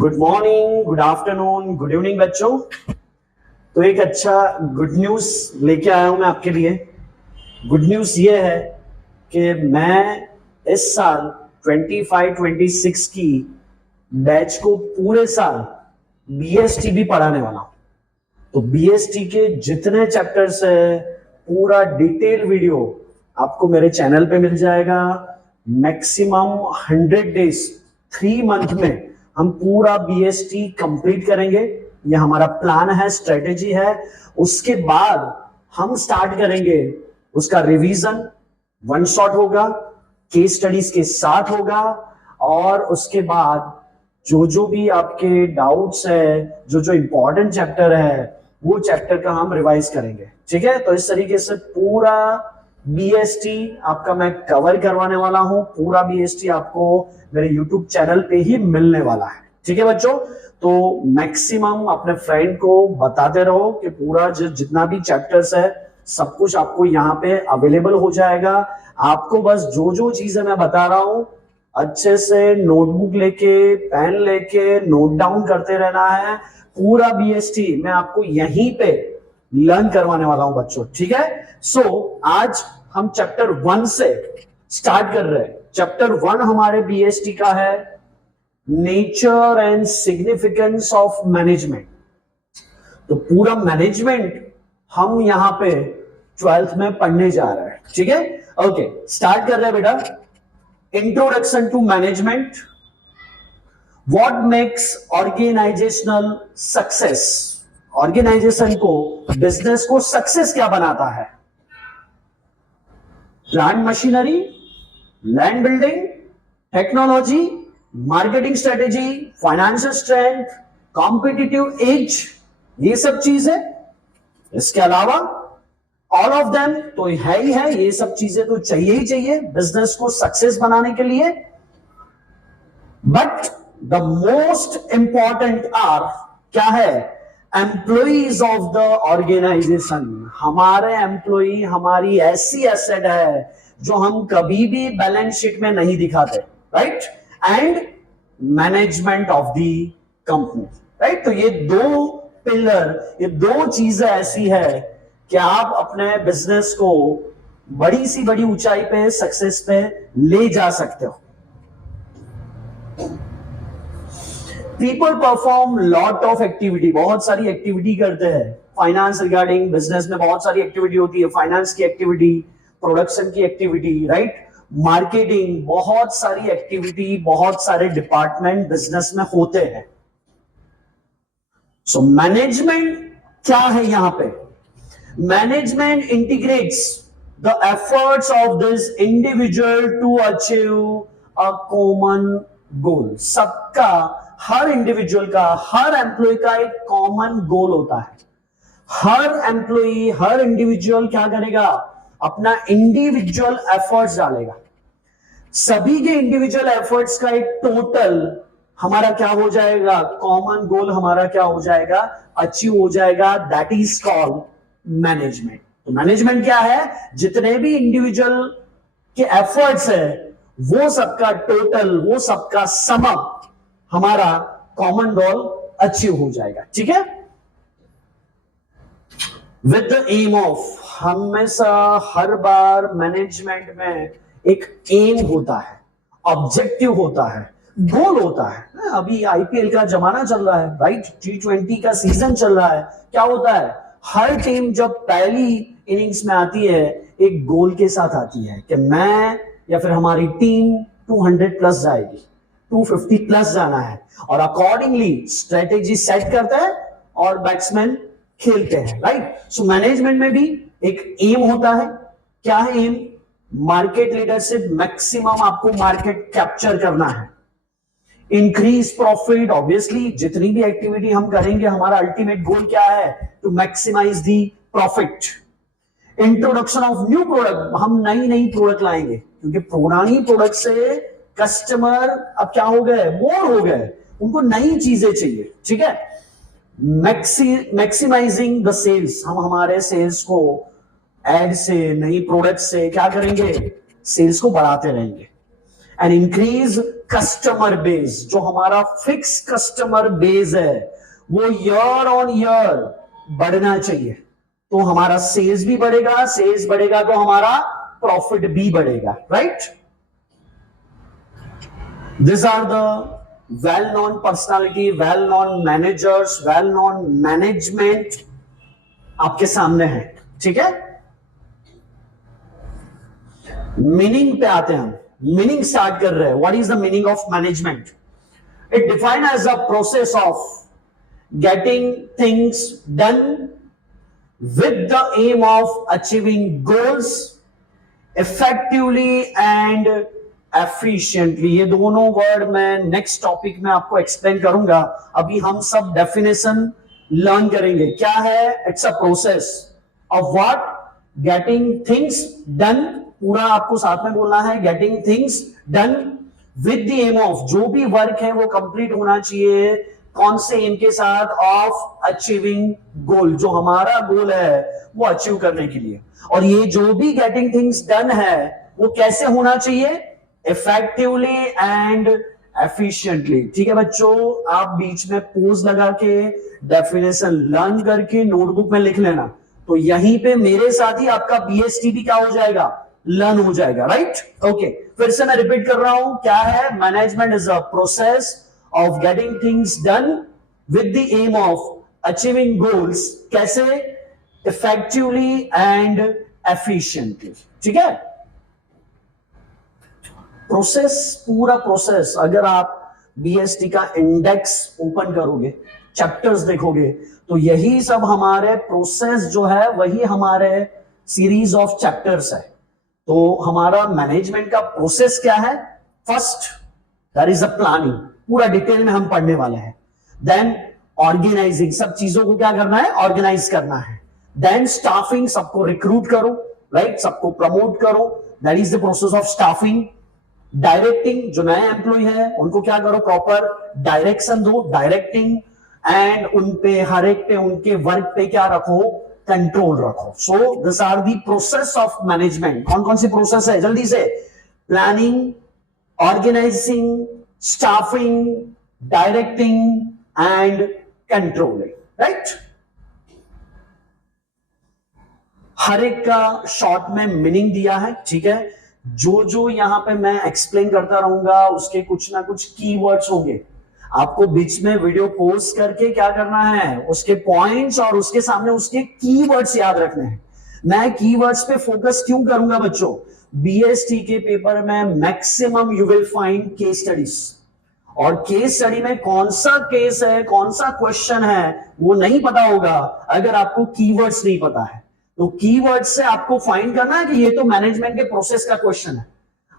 Good morning, good afternoon, good evening बच्चों। तो एक अच्छा गुड न्यूज लेके आया हूं मैं आपके लिए। गुड न्यूज ये है कि मैं इस साल 25-26 की बैच को पूरे साल बीएसटी भी पढ़ाने वाला हूं। तो बीएसटी के जितने चैप्टर्स है पूरा डिटेल वीडियो आपको मेरे चैनल पे मिल जाएगा। मैक्सिमम 100 डेज 3 मंथ में हम पूरा बीएसटी कंप्लीट करेंगे। ये हमारा प्लान है, स्ट्रेटेजी है। उसके बाद हम स्टार्ट करेंगे उसका रिवीजन। वन शॉट होगा, केस स्टडीज के साथ होगा, और उसके बाद जो जो भी आपके डाउट्स है, जो जो इंपॉर्टेंट चैप्टर है, वो चैप्टर का हम रिवाइज करेंगे। ठीक है, तो इस तरीके से पूरा बीएसटी आपका मैं कवर करवाने वाला हूं। पूरा बीएसटी आपको मेरे यूट्यूब चैनल पे ही मिलने वाला है। ठीक है बच्चों, तो मैक्सिमम अपने फ्रेंड को बताते रहो कि पूरा जितना भी चैप्टर्स है सब कुछ आपको यहाँ पे अवेलेबल हो जाएगा। आपको बस जो जो चीजें मैं बता रहा हूं अच्छे से नोटबुक लेके, पेन लेके नोट डाउन करते रहना है। पूरा बीएसटी मैं आपको यहीं पे लर्न करवाने वाला हूं बच्चों। ठीक है, सो आज हम चैप्टर 1 से स्टार्ट कर रहे हैं। चैप्टर 1 हमारे बीएसटी का है nature and significance of management. तो पूरा मैनेजमेंट हम यहां पे 12th में पढ़ने जा रहे हैं। ठीक है, ओके, स्टार्ट कर रहे हैं बेटा। Introduction to management. What makes organisational success. Organisation को, बिजनेस को सक्सेस क्या बनाता है? Plant machinery, land building, technology, marketing strategy, financial strength, competitive edge, ये सब चीजें। इसके अलावा ऑल ऑफ देम तो है ही है, ये सब चीजें तो चाहिए ही चाहिए बिजनेस को सक्सेस बनाने के लिए। But the most important are क्या है? Employees of the organisation. हमारे एम्प्लॉई हमारी ऐसी एसेट है जो हम कभी भी बैलेंस शीट में नहीं दिखाते, right? And management of the company, right? तो ये दो पिलर, ये दो चीजें ऐसी है कि आप अपने बिजनेस को बड़ी सी बड़ी ऊंचाई पे, सक्सेस पे ले जा सकते हो। People perform lot of activity, बहुत सारी एक्टिविटी करते हैं फाइनेंस रिगार्डिंग। बिजनेस में बहुत सारी एक्टिविटी होती है, फाइनेंस की एक्टिविटी, प्रोडक्शन की एक्टिविटी, राइट? मार्केटिंग, बहुत सारी एक्टिविटी, बहुत सारे डिपार्टमेंट बिजनेस में होते हैं। सो मैनेजमेंट क्या है यहां पे? Management integrates the efforts of this individual to achieve a common goal. सबका, हर इंडिविजुअल का, हर एम्प्लॉय का एक कॉमन गोल होता है। हर एम्प्लॉय, हर इंडिविजुअल क्या करेगा? अपना इंडिविजुअल एफर्ट्स डालेगा। सभी के इंडिविजुअल एफर्ट्स का एक टोटल हमारा क्या हो जाएगा? कॉमन गोल हमारा क्या हो जाएगा? अचीव हो जाएगा। That is called management. तो मैनेजमेंट क्या है? जितने भी इंडिविजुअल के एफर्ट्स है वो सबका टोटल, वो सबका सम अप हमारा कॉमन गोल अचीव हो जाएगा। ठीक है, विद द एम ऑफ, हमेशा हर बार मैनेजमेंट में एक एम होता है, ऑब्जेक्टिव होता है, गोल होता है। अभी आईपीएल का जमाना चल रहा है, राइट? T20 का सीजन चल रहा है। क्या होता है? हर टीम जब पहली इनिंग्स में आती है एक गोल के साथ आती है कि मैं या फिर हमारी टीम 200 प्लस जाएगी, 250 प्लस जाना है, और अकॉर्डिंगली स्ट्रेटेजी सेट करते हैं और बैट्समैन खेलते हैं, राइट? सो मैनेजमेंट में भी एक एम होता है। क्या है एम? मार्केट लीडरशिप, मैक्सिमम आपको मार्केट कैप्चर करना है। इंक्रीज प्रॉफिट, ऑब्वियसली जितनी भी एक्टिविटी हम करेंगे हमारा अल्टीमेट गोल क्या है? To maximise the profit. Introduction of new product, हम नई नई प्रोडक्ट लाएंगे क्योंकि पुरानी प्रोडक्ट से कस्टमर अब क्या हो गए? बोर हो गए, उनको नई चीजें चाहिए। ठीक है, मैक्सिमाइजिंग द सेल्स, हम हमारे सेल्स को एड से, नई प्रोडक्ट से क्या करेंगे? सेल्स को बढ़ाते रहेंगे। And increase customer base. जो हमारा फिक्स कस्टमर बेस है वो ईयर ऑन ईयर बढ़ना चाहिए, तो हमारा सेल्स भी बढ़ेगा, सेल्स बढ़ेगा तो हमारा प्रॉफिट भी बढ़ेगा, right. These are the well-known personality, well-known managers, well-known management आपके सामने है, ठीक है। मीनिंग पे आते हैं हम, मीनिंग स्टार्ट कर रहे हैं। What is the meaning of management? It defined as a process of getting things done with the aim of achieving goals effectively and efficiently. ये दोनों वर्ड मैं नेक्स्ट टॉपिक में आपको एक्सप्लेन करूंगा। अभी हम सब डेफिनेशन लर्न करेंगे। क्या है? It's a process of what? Getting things done. पूरा आपको साथ में बोलना है, getting things done with the aim of, जो भी वर्क है वो कंप्लीट होना चाहिए कौन से एम के साथ? ऑफ अचीविंग गोल, जो हमारा गोल है वो अचीव करने के लिए। और ये जो भी गेटिंग थिंग्स डन है वो कैसे होना चाहिए? Effectively and efficiently. ठीक है बच्चों, आप बीच में पोज लगा के डेफिनेशन लर्न करके नोटबुक में लिख लेना, तो यहीं पे मेरे साथ ही आपका बीएसटी भी क्या हो जाएगा? लर्न हो जाएगा, राइट। ओके, फिर से मैं रिपीट कर रहा हूं, क्या है? Management is a process of getting things done with the aim of achieving goals. कैसे? Effectively and efficiently. ठीक है, प्रोसेस, पूरा प्रोसेस। अगर आप बीएसटी का इंडेक्स ओपन करोगे, चैप्टर्स देखोगे, तो यही सब हमारे प्रोसेस जो है वही हमारे सीरीज ऑफ चैप्टर्स है। तो हमारा मैनेजमेंट का प्रोसेस क्या है? First that is a planning, पूरा डिटेल में हम पढ़ने वाले हैं। देन ऑर्गेनाइजिंग, सब चीजों को क्या करना है? ऑर्गेनाइज करना है। देन स्टाफिंग, सबको रिक्रूट करो, राइट, सबको प्रमोट करो, that is the process of staffing. Directing, जो नए एम्प्लॉय है उनको क्या करो? प्रॉपर डायरेक्शन दो, डायरेक्टिंग। एंड उन पे, हर एक पे, उनके वर्क पे क्या रखो? कंट्रोल रखो। So this are the process of management. कौन कौन सी प्रोसेस है? जल्दी से। Planning, organizing, staffing, directing and controlling, right. हर एक का शॉर्ट में मीनिंग दिया है, ठीक है। जो जो यहां पे मैं एक्सप्लेन करता रहूंगा उसके कुछ ना कुछ कीवर्ड्स होंगे। आपको बीच में वीडियो पॉज करके क्या करना है? उसके पॉइंट्स और उसके सामने उसके कीवर्ड्स याद रखने हैं। मैं कीवर्ड्स पे फोकस क्यों करूंगा बच्चों? बीएसटी के पेपर में maximum you will find case studies, और केस स्टडी में कौन सा केस है, कौन सा क्वेश्चन है वो नहीं पता होगा अगर आपको कीवर्ड्स नहीं पता है। तो कीवर्ड से आपको फाइंड करना है कि ये तो मैनेजमेंट के प्रोसेस का क्वेश्चन है,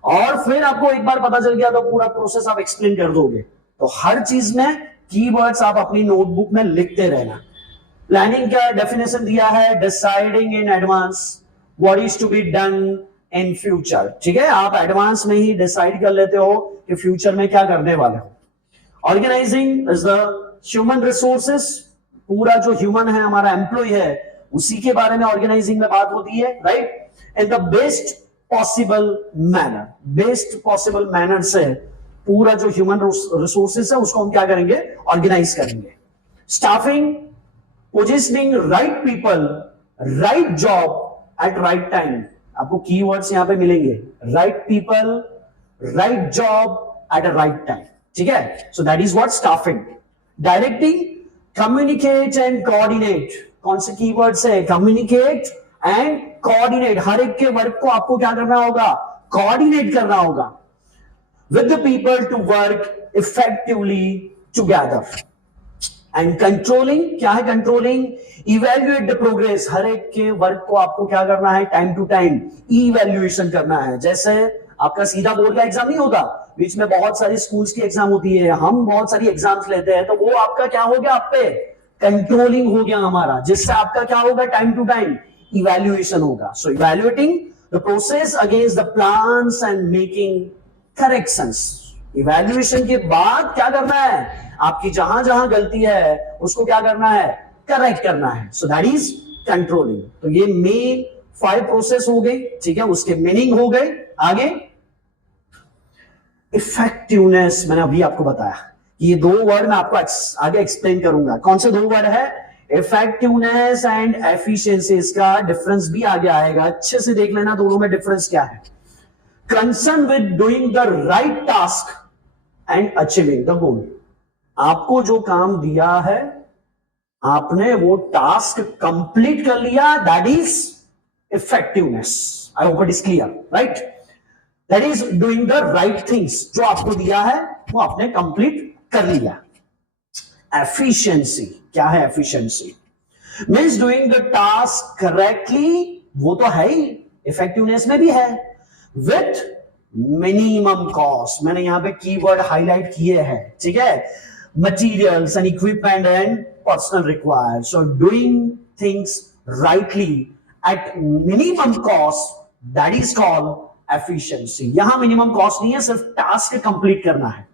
और फिर आपको एक बार पता चल गया तो पूरा प्रोसेस आप एक्सप्लेन कर दोगे। तो हर चीज में कीवर्ड्स आप अपनी नोटबुक में लिखते रहना। प्लानिंग का डेफिनेशन दिया है, deciding in advance what is to be done in future. ठीक है, आप एडवांस में ही डिसाइड कर लेते हो कि फ्यूचर में क्या करने वाले हो। Organising is the human resources, पूरा जो ह्यूमन है, हमारा एम्प्लॉय है, उसी के बारे में ऑर्गेनाइजिंग में बात होती है, right. In the best possible manner, best possible manner से पूरा जो ह्यूमन रिसोर्सेस है उसको हम क्या करेंगे? ऑर्गेनाइज करेंगे। Staffing, positioning right people, right job eight right time. आपको कीवर्ड्स यहां पे मिलेंगे, right people, right job at a right time. ठीक है, so that is what staffing. Directing, communicate and coordinate. कौन से कीवर्ड्स है? Communicate and coordinate. हर एक के वर्क को आपको क्या करना होगा? कोऑर्डिनेट करना होगा with the people to work effectively together. And controlling, क्या है controlling? Evaluate the progress. हर एक के वर्क को आपको क्या करना है? टाइम टू टाइम इवैल्यूएशन करना है। जैसे आपका सीधा बोर्ड का एग्जाम नहीं होता, बीच में बहुत सारी स्कूल्स की एग्जाम होती है, हम बहुत सारी एग्जाम्स लेते हैं, तो वो आपका क्या हो गया? आप पे कंट्रोलिंग हो गया हमारा, जिससे आपका क्या होगा? टाइम टू टाइम इवैल्यूएशन होगा। So evaluating the process against the plans and making corrections. Evaluation के बाद क्या करना है? आपकी जहां जहां गलती है उसको क्या करना है? करेक्ट करना है। So that is controlling. तो ये मेन 5 प्रोसेस हो गई, ठीक है, उसके मीनिंग हो गए। आगे इफेक्टिवनेस मैंने अभी आपको बताया कि ये दो वर्ड मैं आपको आगे एक्सप्लेन करूंगा। कौन से दो वर्ड है? Effectiveness and efficiency. इसका डिफरेंस भी आगे आएगा, अच्छे से देख लेना दोनों में डिफरेंस क्या है। Concern with doing the right task and achieving the goal. आपको जो काम दिया है, आपने वो टास्क कंप्लीट कर लिया, that is effectiveness. I hope it is clear, right? That is doing the right things. जो आपको दिया है वो आपने कंप्लीट कर लिया। एफिशिएंसी क्या है? Efficiency means doing the task correctly, वो तो है ही, इफेक्टिवनेस में भी है, विथ मिनिमम कॉस्ट। मैंने यहां पे कीवर्ड हाईलाइट किए हैं, ठीक है? Materials and equipment and personal required. So doing things rightly at minimum cost, that is called efficiency. यहां मिनिमम कॉस्ट नहीं है, सिर्फ टास्क कंप्लीट करना है।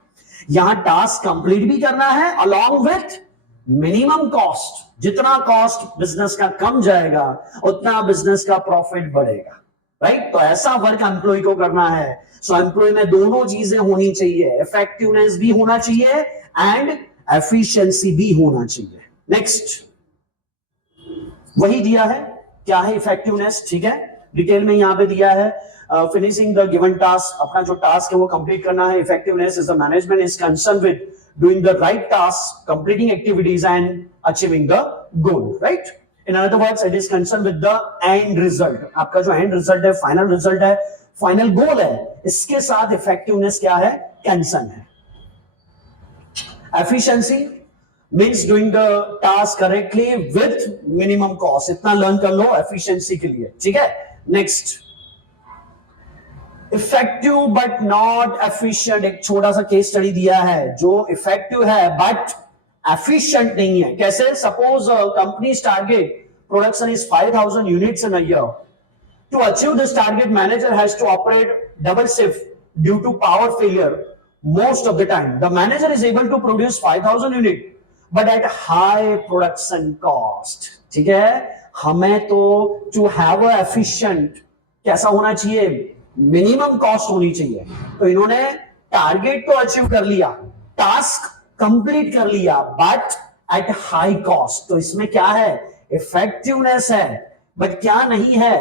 यहां टास्क कंप्लीट भी करना है अलॉन्ग विथ मिनिमम कॉस्ट। जितना कॉस्ट बिजनेस का कम जाएगा उतना बिजनेस का प्रॉफिट बढ़ेगा, राइट? तो ऐसा वर्क एम्प्लॉय को करना है। सो एम्प्लॉय में दोनों चीजें होनी चाहिए, इफेक्टिवनेस भी होना चाहिए एंड एफिशिएंसी भी होना चाहिए। नेक्स्ट, वही दिया है, क्या है इफेक्टिवनेस, ठीक है? डिटेल में यहां पे दिया है, फिनिशिंग द गिवन टास्क, अपना जो टास्क है वो कंप्लीट करना है। Effectiveness is the management is concern with doing the right tasks, completing activities and achieving the goal, right? In other words, it is concerned with the end result. आपका जो end result है, final result है, final goal है, इसके साथ effectiveness क्या है? concern है। Efficiency means doing the task correctly with minimum cost. इतना learn कर लो efficiency के लिए, ठीक है? Next, effective but not efficient. एक छोटा सा केस स्टडी दिया है, जो इफेक्टिव है बट एफिशिएंट नहीं है। कैसे? Suppose companies target production is 5000 units in a year. To achieve this target, manager has to operate double shift due to power failure most of the time. The manager is able to produce 5000 unit but at high production cost. ठीक है? हमें तो to have a efficient कैसा होना चाहिए? Minimum cost होनी चाहिए। तो इन्होंने टारगेट तो अचीव कर लिया, टास्क कंप्लीट कर लिया, बट एट हाई कॉस्ट। तो इसमें क्या है? इफेक्टिवनेस है बट क्या नहीं है?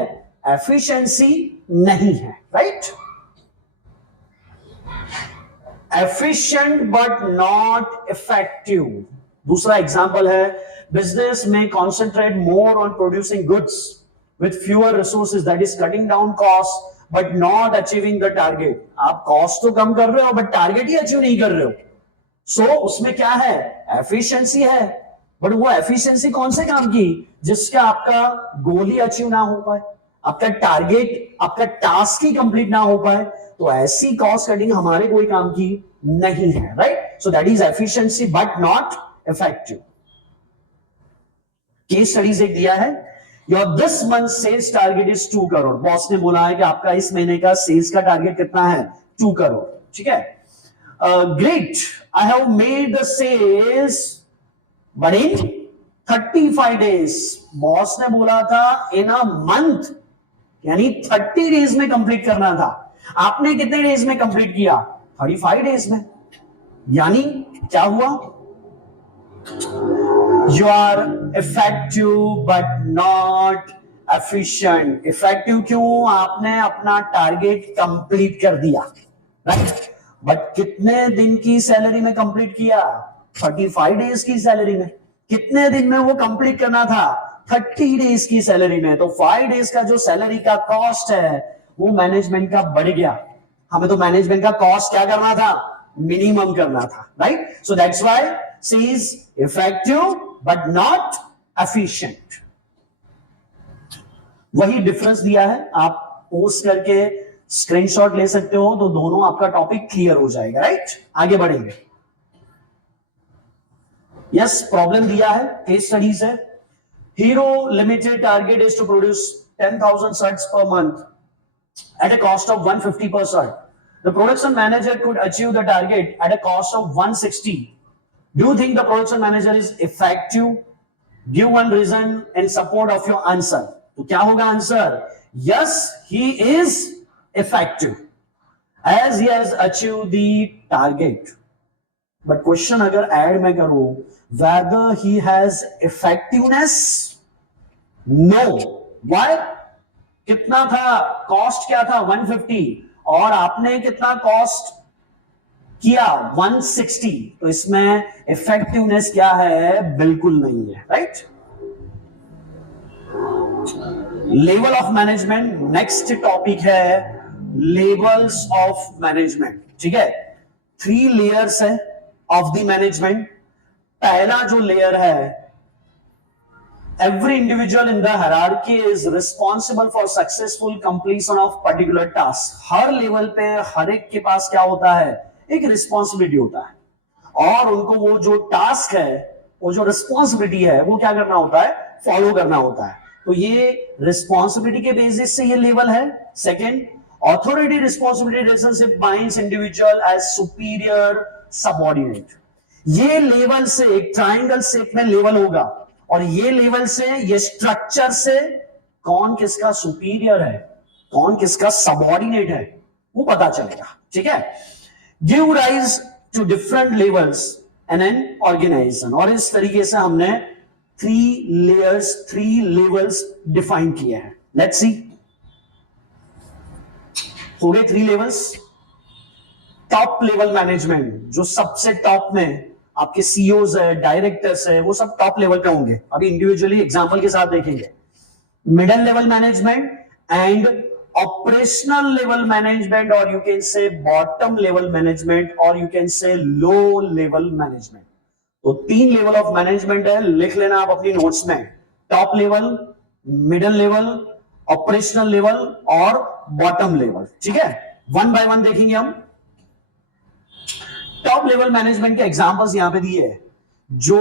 एफिशिएंसी नहीं है, right? Efficient but not effective. दूसरा एग्जांपल है, बिजनेस में concentrate more on producing goods with fewer resources, that is cutting down cost but not achieving the target. आप कॉस्ट तो कम कर रहे हो बट टारगेट ही अचीव नहीं कर रहे हो। सो उसमें क्या है? एफिशिएंसी है, बट वो एफिशिएंसी कौन से काम की? जिसका आपका गोल ही अचीव ना हो पाए, आपका टारगेट, आपका टास्क ही कंप्लीट ना हो पाए, तो ऐसी कॉस्ट कटिंग हमारे कोई काम की नहीं है, right? So that is efficiency but not effective. Case studies एक दिया है, your this month sales target is 2 crore. Boss ने बोला है कि आपका इस महीने का सेल्स का टारगेट कितना है? 2 करोड़, ठीक है? Great, I have made the sales but in 35 days. Boss ने बोला था इन अ मंथ, यानी 30 डेज में कंप्लीट करना था। आपने कितने डेज में कंप्लीट किया? 35 डेज में। यानी क्या हुआ? You are effective but not efficient. Effective क्यों? आपने अपना टारगेट कंप्लीट कर दिया, राइट? बट कितने दिन की सैलरी में कंप्लीट किया? 35 डेज की सैलरी में। कितने दिन में वो कंप्लीट करना था? 30 डेज की सैलरी में। तो 5 डेज का जो सैलरी का कॉस्ट है वो मैनेजमेंट का बढ़ गया। हमें तो मैनेजमेंट का कॉस्ट क्या करना था? मिनिमम करना था, right? So that's why she is effective but not efficient. वही डिफरेंस दिया है, आप पोस्ट करके स्क्रीनशॉट ले सकते हो, तो दोनों आपका टॉपिक क्लियर हो जाएगा, राइट? आगे बढ़ेंगे। यस, प्रॉब्लम दिया है, केस स्टडीज है। Hero limited target is to produce 10,000 shirts per month at a cost of 150 per shirt. The production manager could achieve the target at a cost of 160. Do you think the production manager is effective? Give one reason in support of your answer. तो क्या होगा answer? Yes, he is effective. as he has achieved the target. But question अगर add में करूं, whether he has effectiveness, no. why? कितना था cost, क्या था 150, और आपने कितना कॉस्ट किया 160, तो इसमें इफेक्टिवनेस क्या है, बिल्कुल नहीं है, right. Level of management, next topic है लेवल्स ऑफ मैनेजमेंट, ठीक है। 3 लेयर्स है ऑफ द मैनेजमेंट। पहला जो लेयर है, every individual in the hierarchy is responsible for successful completion of particular task। Her level पे हर एक के पास क्या होता है, एक रिस्पॉन्सिबिलिटी होता है, और उनको वो जो टास्क है, वो जो रिस्पॉन्सिबिलिटी है, वो क्या करना होता है, फॉलो करना होता है। तो ये रिस्पॉन्सिबिलिटी के बेसिस से ये लेवल है। Second, authority responsibility relationship binds individual as superior subordinate. ये लेवल से एक ट्राइंगल शेप में लेवल होगा, और ये लेवल से, ये स्ट्रक्चर से कौन किसका सुपीरियर है, कौन किसका सबऑर्डिनेट है, वो पता चलेगा, ठीक है। Give rise to different levels in an organisation, और इस तरीके से हमने 3 लेवल्स डिफाइन किए हैं। लेट्स सी, हो गए 3 लेवल्स। टॉप लेवल मैनेजमेंट, जो सबसे टॉप में आपके सीईओज है, डायरेक्टर्स है, वो सब टॉप लेवल पे होंगे, अभी इंडिविजुअली एग्जांपल के साथ देखेंगे। Middle level management and operational level management, और you can say bottom level management, और you can say low level management. तो 3 लेवल ऑफ मैनेजमेंट है, लिख लेना आप अपनी नोट्स में। Top level, middle level, operational level और बॉटम लेवल, ठीक है। 1 बाय 1 देखेंगे हम। टॉप लेवल मैनेजमेंट के एग्जांपल्स यहां पे दिए हैं, जो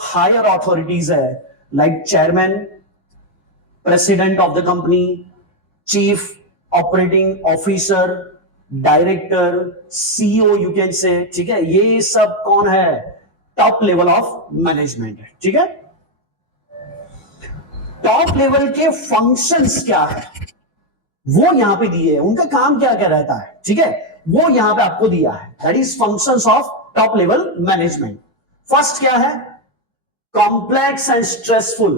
हायर अथॉरिटीज है, like chairman, president of the company, chief operating officer, director, CEO you can से, ठीक है। ये सब कौन है, टॉप लेवल ऑफ मैनेजमेंट है, ठीक है। टॉप लेवल के फंक्शंस क्या है, वो यहां पे दिए हैं, उनका काम क्या क्या रहता है, ठीक है, वो यहां पे आपको दिया है। That is functions of top level management. First क्या है, complex and stressful,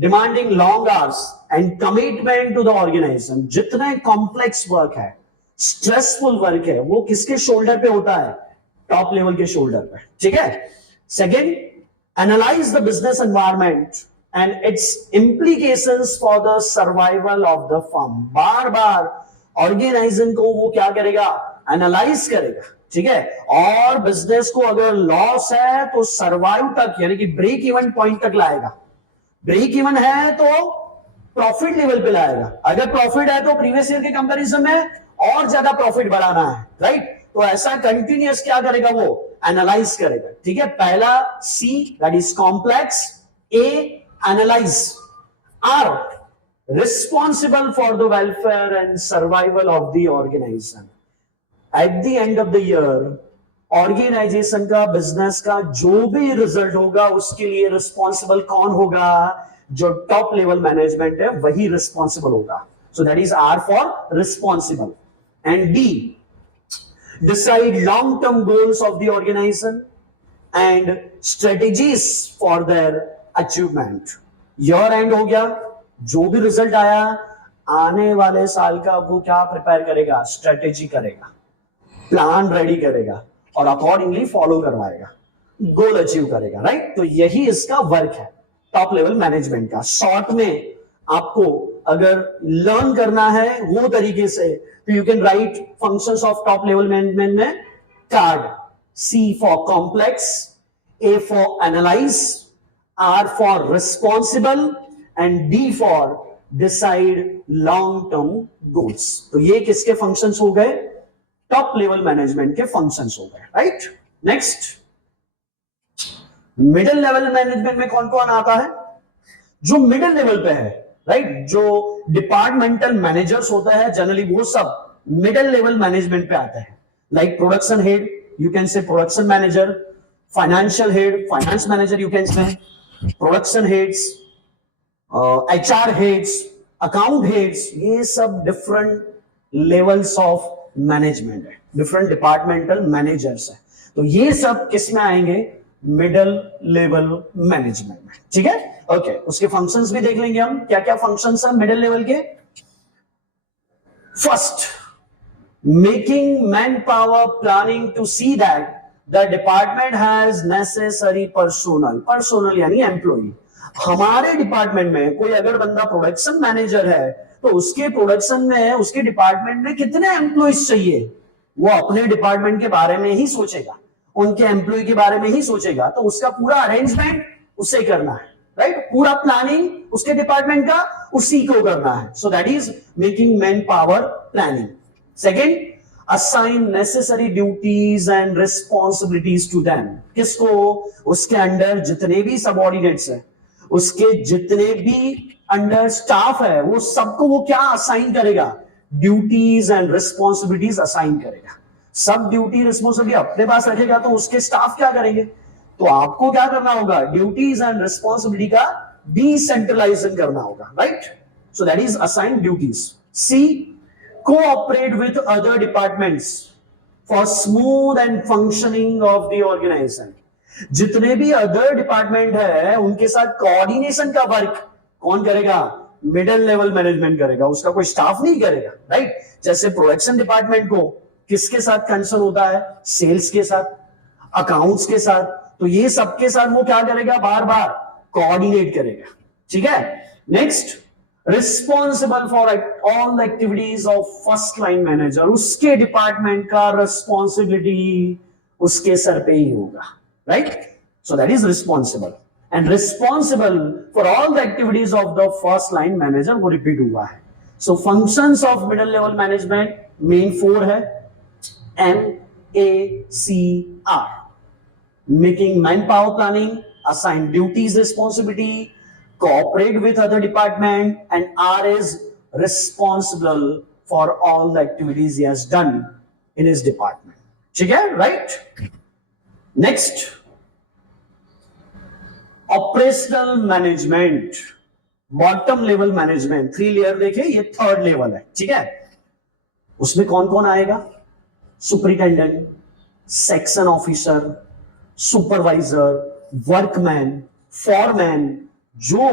demanding long hours and commitment to the organisation. जितने कॉम्प्लेक्स वर्क है, स्ट्रेसफुल वर्क है, वो किसके शोल्डर पे होता है, टॉप लेवल के शोल्डर पे, ठीक है। Second, analyse the business environment and its implications for the survival of the firm. बार बार ऑर्गेनाइजेशन को वो क्या करेगा, एनालाइज करेगा, ठीक है। और बिजनेस को अगर लॉस है तो सर्वाइव तक, यानी कि ब्रेक इवन पॉइंट तक लाएगा। ब्रेक इवन है तो प्रॉफिट लेवल पे लाएगा, अगर प्रॉफिट है तो प्रीवियस ईयर के कंपैरिजन में और ज्यादा प्रॉफिट बढ़ाना है, राइट। तो ऐसा कंटिन्यूअस क्या करेगा, वो एनालाइज करेगा, ठीक है। पहला C, that is complex, A analyze, R responsible for the welfare and survival of the organization। At the end of the year, organisation का, बिजनेस का जो भी रिजल्ट होगा, उसके लिए रिस्पॉन्सिबल कौन होगा, जो टॉप लेवल मैनेजमेंट है वही रिस्पॉन्सिबल होगा। So that is are for responsible. And d, decide long term goals of the organization and strategies for their achievement. Year end हो गया, जो भी रिजल्ट आया आने वाले साल का, वो क्या प्रिपेयर करेगा, स्ट्रेटेजी करेगा, प्लान रेडी करेगा और अकॉर्डिंगली फॉलो करवाएगा, गोल अचीव करेगा, राइट। तो यही इसका वर्क है टॉप लेवल मैनेजमेंट का। शॉर्ट में आपको अगर लर्न करना है वो तरीके से, तो you can write functions of top level management में CARD, C for complex, A for analyze, R for responsible and D for decide long term goals. तो ये किसके फंक्शंस हो गए, टॉप लेवल मैनेजमेंट के फंक्शंस हो गए, right. Next, middle level management में कौन कौन आता है, जो मिडिल लेवल पे है, राइट। जो डिपार्टमेंटल मैनेजर्स होते हैं जनरली, वो सब मिडिल लेवल मैनेजमेंट पे आते हैं। Like production head, you can से production manager, financial head, finance manager you can से, production heads, HR heads, account heads, ये सब डिफरेंट लेवल्स ऑफ मैनेजमेंट है, डिफरेंट डिपार्टमेंटल मैनेजर्स है। तो ये सब किस में आएंगे? मिडिल लेवल मैनेजमेंट में। ठीक है, ओके। उसके फंक्शंस भी देख लेंगे हम, क्या क्या फंक्शंस है मिडिल लेवल के। First, making man power planning to see that the department has necessary personnel यानी एम्प्लॉई। हमारे डिपार्टमेंट में कोई अगर बंदा प्रोडक्शन मैनेजर है तो उसके प्रोडक्शन में, उसके डिपार्टमेंट में कितने एम्प्लॉइज चाहिए, वो अपने डिपार्टमेंट के बारे में ही सोचेगा, उनके एम्प्लॉय के बारे में ही सोचेगा। तो उसका पूरा अरेंजमेंट उसे करना है, राइट? पूरा प्लानिंग उसके डिपार्टमेंट का उसी को करना है। So that is making man power planning. Second, assign necessary duties and responsibilities to them। किसको? उसके अंडर जितने भी सबऑर्डिनेट्स हैं, उसके जितने भी अंडर स्टाफ है, वो सबको वो क्या असाइन करेगा? ड्यूटीज एंड रिस्पॉन्सिबिलिटीज असाइन करेगा। सब ड्यूटी रिस्पॉन्सिबिलिटी अपने पास रखेगा तो उसके स्टाफ क्या करेंगे? तो आपको क्या करना होगा? ड्यूटीज एंड रिस्पॉन्सिबिलिटी का डिसेंट्रलाइजेशन करना होगा, right? So that is assign duties. See, cooperate with other departments for smooth and functioning of the organization। जितने भी अदर डिपार्टमेंट है उनके साथ कोऑर्डिनेशन का वर्क कौन करेगा? मिडिल लेवल मैनेजमेंट करेगा, उसका कोई स्टाफ नहीं करेगा, राइट? जैसे प्रोडक्शन डिपार्टमेंट को किसके साथ कंसर्न होता है? सेल्स के साथ, अकाउंट्स के साथ। तो ये सबके साथ वो क्या करेगा? बार बार कोऑर्डिनेट करेगा। ठीक है, next, responsible for all the activities of first line manager. उसके डिपार्टमेंट का रिस्पॉन्सिबिलिटी उसके सर पे ही होगा, right? So that is responsible. And responsible for all the activities of the first line manager, वो रिपीट हुआ है। So functions of middle level management main 4 है। MACR, making man power planning, assign duties responsibility, cooperate with other department, and R is responsible for all the activities he has done in his department। ठीक है, right? Next, operational management, bottom level management। 3 layer देखे, ये 3rd level है। ठीक है, उसमें कौन कौन आएगा? Superintendent, section officer, supervisor, workman, foreman. जो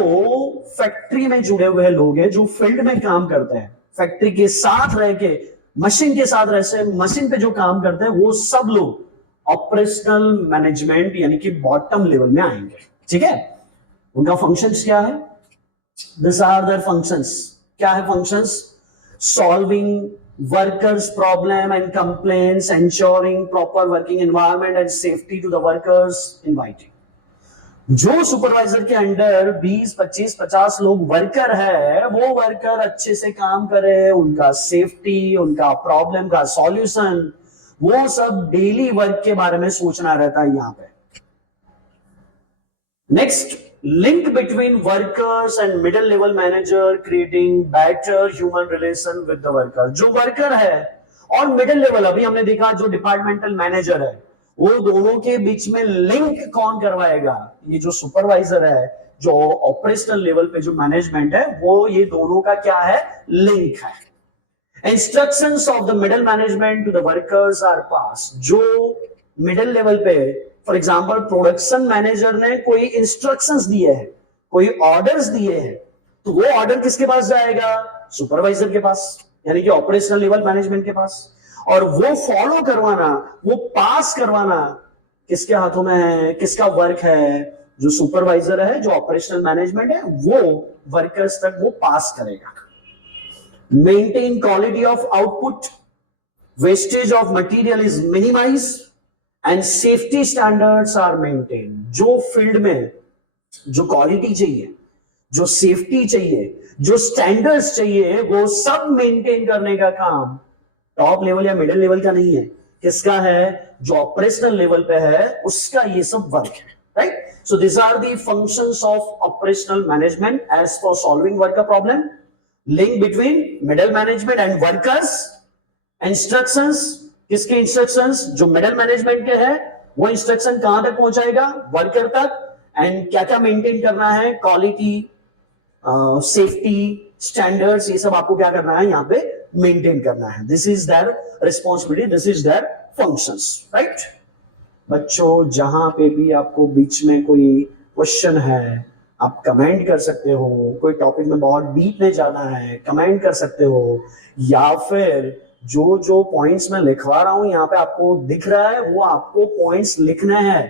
फैक्ट्री में जुड़े हुए लोग हैं, जो फील्ड में काम करते हैं, फैक्ट्री के साथ रह के, मशीन के साथ रह से, मशीन पे जो काम करते हैं, वो सब लोग ऑपरेशनल मैनेजमेंट यानी कि बॉटम लेवल में आएंगे। ठीक है, उनका फंक्शंस क्या है? This are their functions. क्या है functions? Solving workers problem and complaints, ensuring proper working environment and safety to the workers, inviting। जो सुपरवाइजर के अंडर 20, 25, 50 लोग वर्कर है, वो वर्कर अच्छे से काम करे, उनका सेफ्टी, उनका प्रॉब्लम का सॉल्यूशन, वो सब डेली वर्क के बारे में सोचना रहता है यहां पे। Next, link between workers and middle level manager, creating better human relation with the worker। जो वर्कर है और मिडिल लेवल, अभी हमने देखा जो डिपार्टमेंटल मैनेजर है, वो दोनों के बीच में लिंक कौन करवाएगा? ये जो सुपरवाइजर है, जो ऑपरेशनल लेवल पे जो मैनेजमेंट है, वो ये दोनों का क्या है? लिंक है। Instructions of the middle management to the workers are pass. जो मिडिल लेवल पे, फॉर एग्जाम्पल प्रोडक्शन मैनेजर ने कोई इंस्ट्रक्शंस दिए हैं, कोई ऑर्डर्स दिए हैं, तो वो ऑर्डर किसके पास जाएगा? सुपरवाइजर के पास, यानी कि ऑपरेशनल लेवल मैनेजमेंट के पास। और वो फॉलो करवाना, वो पास करवाना किसके हाथों में है? किसका वर्क है? जो सुपरवाइजर है, जो ऑपरेशनल मैनेजमेंट है, वो वर्कर्स तक वो पास करेगा। Maintain quality of output, wastage of material is minimize and safety standards are maintain. जो फील्ड में जो क्वालिटी चाहिए, जो सेफ्टी चाहिए, जो स्टैंडर्ड्स चाहिए, वो सब मेंटेन करने का काम टॉप लेवल या मिडिल लेवल का नहीं है। किसका है? जो ऑपरेशनल लेवल पे है, उसका ये सब वर्क है, right? So this are the functions of operational management as for solving worker problem, link between middle management and workers, instructions. किसके इंस्ट्रक्शंस? जो मिडिल मैनेजमेंट के है, वो इंस्ट्रक्शन कहां तक पहुंचाएगा? वर्कर तक। एंड क्या क्या मेंटेन करना है? क्वालिटी, सेफ्टी, स्टैंडर्ड्स, ये सब आपको क्या करना है? यहाँ पे मेंटेन करना है. This is their responsibility, this is their functions, right. बच्चों जहां पे भी आपको बीच में कोई क्वेश्चन है आप कमेंट कर सकते हो, कोई टॉपिक में बहुत डीप में जाना है कमेंट कर सकते हो, या फिर जो जो पॉइंट्स मैं लिखवा रहा हूं यहाँ पे आपको दिख रहा है वो आपको पॉइंट्स लिखने हैं.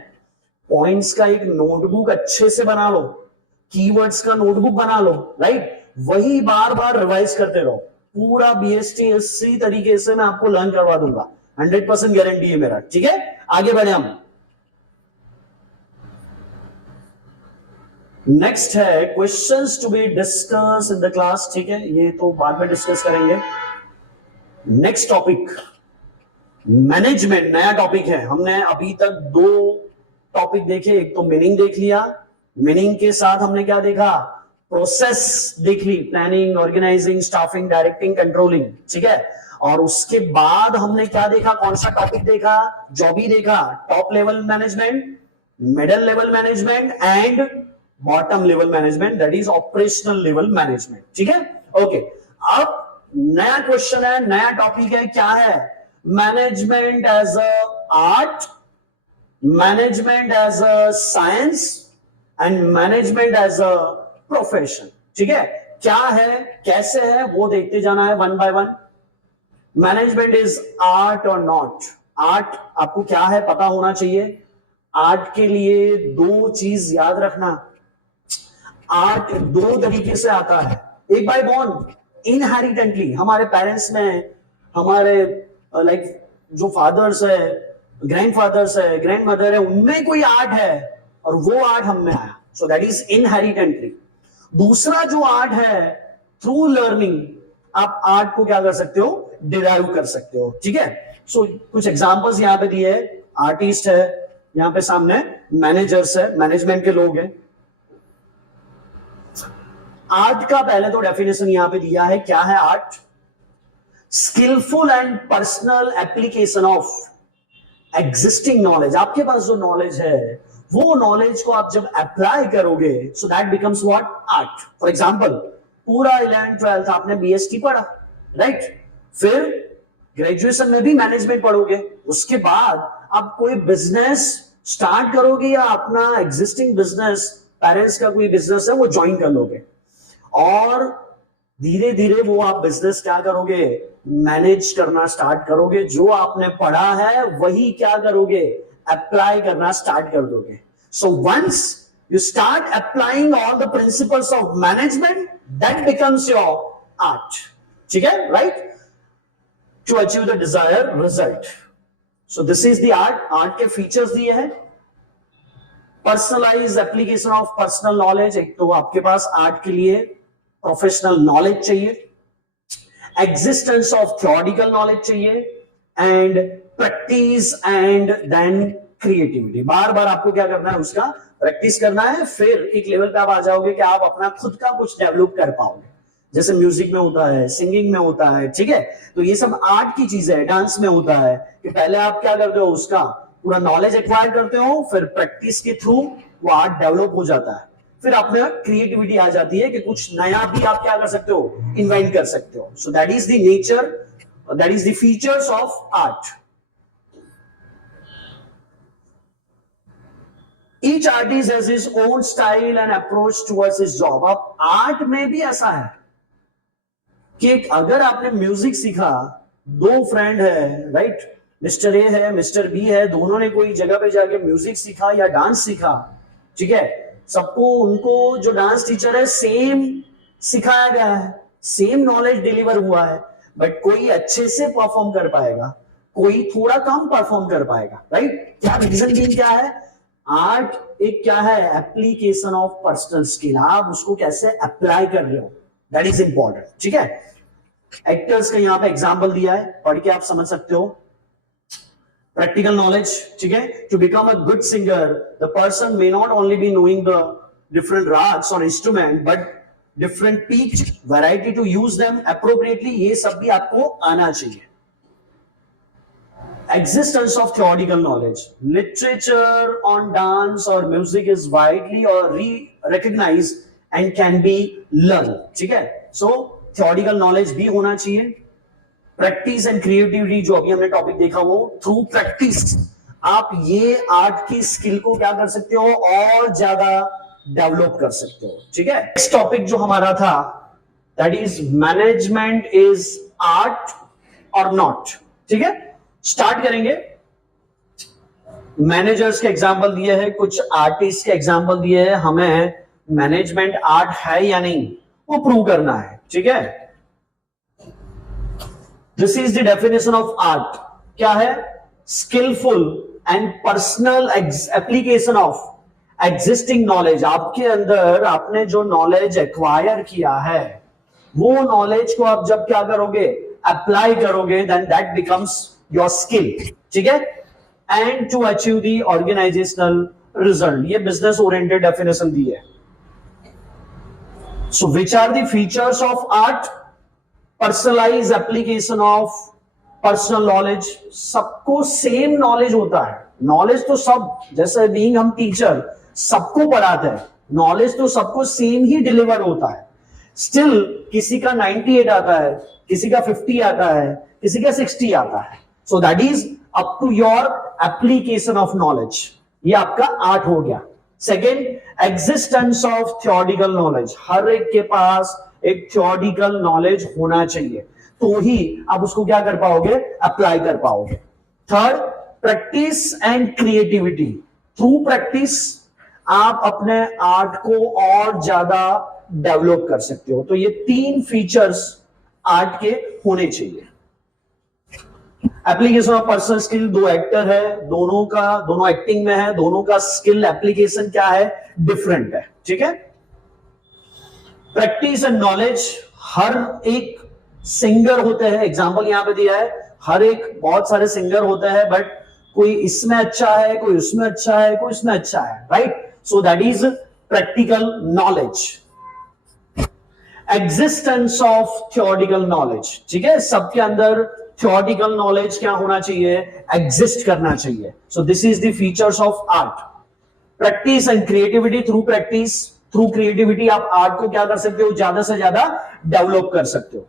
पॉइंट्स का एक नोटबुक अच्छे से बना लो, कीवर्ड्स का नोटबुक बना लो, राइट. वही बार बार रिवाइज करते रहो. पूरा बीएसटी इसी तरीके से मैं आपको लर्न करवा दूंगा, 100% गारंटी है मेरा. ठीक है, आगे बढ़े हम. नेक्स्ट है questions to be discuss in the class. ठीक है, ये तो बाद में डिस्कस करेंगे. नेक्स्ट टॉपिक मैनेजमेंट, नया टॉपिक है. हमने अभी तक 2 टॉपिक देखे. एक तो मीनिंग देख लिया, मीनिंग के साथ हमने क्या देखा, प्रोसेस देख ली, planning, organizing, staffing, directing, controlling. ठीक है, और उसके बाद हमने क्या देखा, कौन सा टॉपिक देखा, जॉबी देखा. Top level management, middle level management and bottom level management, that is operational level management. ठीक है, ओके. अब नया क्वेश्चन है, नया टॉपिक है, क्या है, management as a art, management as a science and management as a profession. ठीक है, क्या है कैसे है वो देखते जाना है one by one. Management is art or not. Art आपको क्या है पता होना चाहिए. आर्ट के लिए 2 चीज याद रखना. आर्ट 2 तरीके से आता है. एक बाय बॉर्न, इनहेरिटेंटली, हमारे पेरेंट्स में, हमारे लाइक जो फादर्स है, ग्रैंडफादर्स है, ग्रैंडमदर है, उनमें कोई आर्ट है और वो आर्ट हम में आया. So that is inherently. दूसरा जो आर्ट है, थ्रू लर्निंग आप आर्ट को क्या कर सकते हो, डिराइव कर सकते हो. ठीक है, सो कुछ एग्जांपल्स यहां पे दिए. आर्टिस्ट है यहां पे सामने, मैनेजर्स है, मैनेजमेंट के लोग हैं. आर्ट का पहले तो डेफिनेशन यहां पे दिया है. क्या है art? Skillful and personal application of existing knowledge. आपके पास जो नॉलेज है वो नॉलेज को आप जब अप्लाई करोगे, so that becomes what, art. For example, पूरा 11th 12th आपने बीएसटी पढ़ा, राइट. फिर ग्रेजुएशन में भी मैनेजमेंट पढ़ोगे. उसके बाद आप कोई बिजनेस स्टार्ट करोगे या अपना एग्जिस्टिंग बिजनेस, पेरेंट्स का कोई बिजनेस है वो ज्वाइन कर लोगे, और धीरे धीरे वो आप बिजनेस क्या करोगे, मैनेज करना स्टार्ट करोगे. जो आपने पढ़ा है वही क्या करोगे, अप्लाई करना स्टार्ट कर दोगे. So once you start applying all the principles of management, that becomes your art. ठीक है, right, to achieve the desired result. So this is the art. Art के फीचर्स दिए हैं. Personalize application of personal knowledge. एक तो आपके पास art के लिए प्रोफेशनल नॉलेज चाहिए, एग्जिस्टेंस ऑफ थ्योरेटिकल नॉलेज चाहिए, and practice and then creativity. बार बार आपको क्या करना है, उसका प्रैक्टिस करना है. फिर एक लेवल पे आप आ जाओगे कि आप अपना खुद का कुछ डेवलप कर पाओगे. जैसे म्यूजिक में होता है, सिंगिंग में होता है. ठीक है, तो ये सब आर्ट की चीजें है. डांस में होता है कि पहले आप क्या करते हो, उसका पूरा नॉलेज एक्वायर करते हो, फिर प्रैक्टिस के थ्रू वो आर्ट डेवलप हो जाता है. फिर अपने क्रिएटिविटी आ जाती है कि कुछ नया भी आप क्या कर सकते हो, इन्वेंट कर सकते हो. सो that is the nature, that is the features of art. Each artist has his own style and approach towards his job. अब आर्ट में भी ऐसा है कि अगर आपने म्यूजिक सीखा, 2 फ्रेंड है, राइट, मिस्टर ए है, मिस्टर बी है, दोनों ने कोई जगह पे जाके म्यूजिक सीखा या डांस सीखा. ठीक है, सबको उनको जो डांस टीचर है सेम सिखाया गया है, सेम नॉलेज डिलीवर हुआ है, बट कोई अच्छे से परफॉर्म कर पाएगा, कोई थोड़ा कम परफॉर्म कर पाएगा, राइट. क्या रीजन बीइंग क्या है, आर्ट एक क्या है, एप्लीकेशन ऑफ पर्सनल स्किल. आप उसको कैसे अप्लाई कर रहे हो, दैट इज इंपॉर्टेंट. ठीक है, एक्टर्स का यहाँ पे एग्जाम्पल दिया है, पढ़ के आप समझ सकते हो. प्रैक्टिकल नॉलेज, ठीक है, to become a good singer the person may not only be knowing the different ragas और instrument, but different pitch, variety to use them appropriately. ये सब भी आपको आना चाहिए. Existence of theoretical knowledge. Literature on dance or music is widely or recognized and can be learned. ठीक है, so theoretical knowledge भी होना चाहिए. प्रैक्टिस एंड क्रिएटिविटी जो अभी हमने टॉपिक देखा वो थ्रू प्रैक्टिस आप ये आर्ट की स्किल को क्या कर सकते हो और ज्यादा डेवलप कर सकते हो। ठीक है, इस टॉपिक जो हमारा था that is management is art or not. ठीक है, स्टार्ट करेंगे। मैनेजर्स के एग्जांपल दिए हैं, कुछ आर्टिस्ट के एग्जांपल दिए हैं, हमें मैनेजमेंट आर्ट है या नहीं वो प्रूव करना है। ठीक है, this is the definition of art. क्या है? Skillful and personal application of existing knowledge. आपके अंदर आपने जो नॉलेज एक्वायर किया है वो नॉलेज को आप जब क्या करोगे, अप्लाई करोगे, then that becomes your skill. ठीक है, and to achieve the organizational result. ये बिजनेस ओरिएंटेड डेफिनेशन दी है। So which are the features of art? Personalize application of personal knowledge. सबको सेम नॉलेज होता है। नॉलेज तो सब, जैसे बीइंग हम टीचर सबको पढ़ाते हैं, नॉलेज तो सबको सेम ही डिलीवर होता है। स्टिल किसी का 98 आता है, किसी का 50 आता है, किसी का 60 आता है। So that is up to your application of knowledge. ये आपका आर्ट हो गया। Second, existence of theoretical knowledge. हर एक के पास एक थ्योरेटिकल नॉलेज होना चाहिए, तो ही आप उसको क्या कर पाओगे, अप्लाई कर पाओगे। Third, practice and creativity. Through practice आप अपने आर्ट को और ज्यादा डेवलप कर सकते हो। तो ये तीन फीचर्स आर्ट के होने चाहिए। एप्लीकेशन ऑफ पर्सनल स्किल, दो एक्टर है, दोनों एक्टिंग में है, दोनों का स्किल एप्लीकेशन क्या है, डिफरेंट है। ठीक है, प्रैक्टिस एंड नॉलेज। हर एक सिंगर होते हैं, एग्जांपल यहां पे दिया है, हर एक बहुत सारे सिंगर होते हैं, बट कोई इसमें अच्छा है, कोई उसमें अच्छा है, कोई इसमें अच्छा है, right? So that is practical knowledge. Existence of theoretical knowledge. ठीक है, सबके अंदर थ्योरेटिकल नॉलेज क्या होना चाहिए, एग्जिस्ट करना चाहिए। सो this is the features of art. Practice and creativity. Through practice, through creativity आप आर्ट को क्या कर सकते हो, ज्यादा से ज्यादा डेवलप कर सकते हो।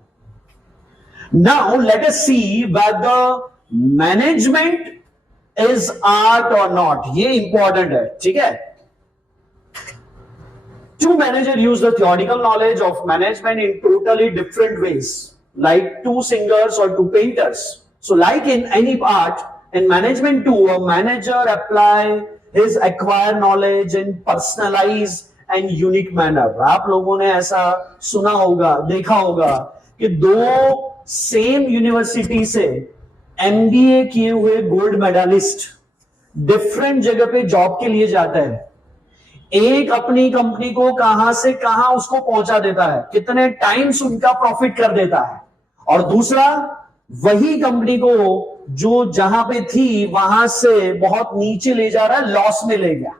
Now let us see whether management is art or not. ये इंपॉर्टेंट है। ठीक है, two managers use the theoretical knowledge of management in totally different ways, like two singers or two painters. So like in any art, in management too, a manager apply his acquired knowledge in personalized and unique manner. आप लोगों ने ऐसा सुना होगा, देखा होगा कि दो सेम यूनिवर्सिटी से एमबीए किए हुए गोल्ड मेडलिस्ट डिफरेंट जगह पे जॉब के लिए जाते हैं। एक अपनी कंपनी को कहां से कहां उसको पहुंचा देता है, कितने टाइम्स उनका प्रॉफिट कर देता है, और दूसरा वही कंपनी को जो जहां पे थी वहां से बहुत नीचे ले जा रहा है, लॉस में ले गया।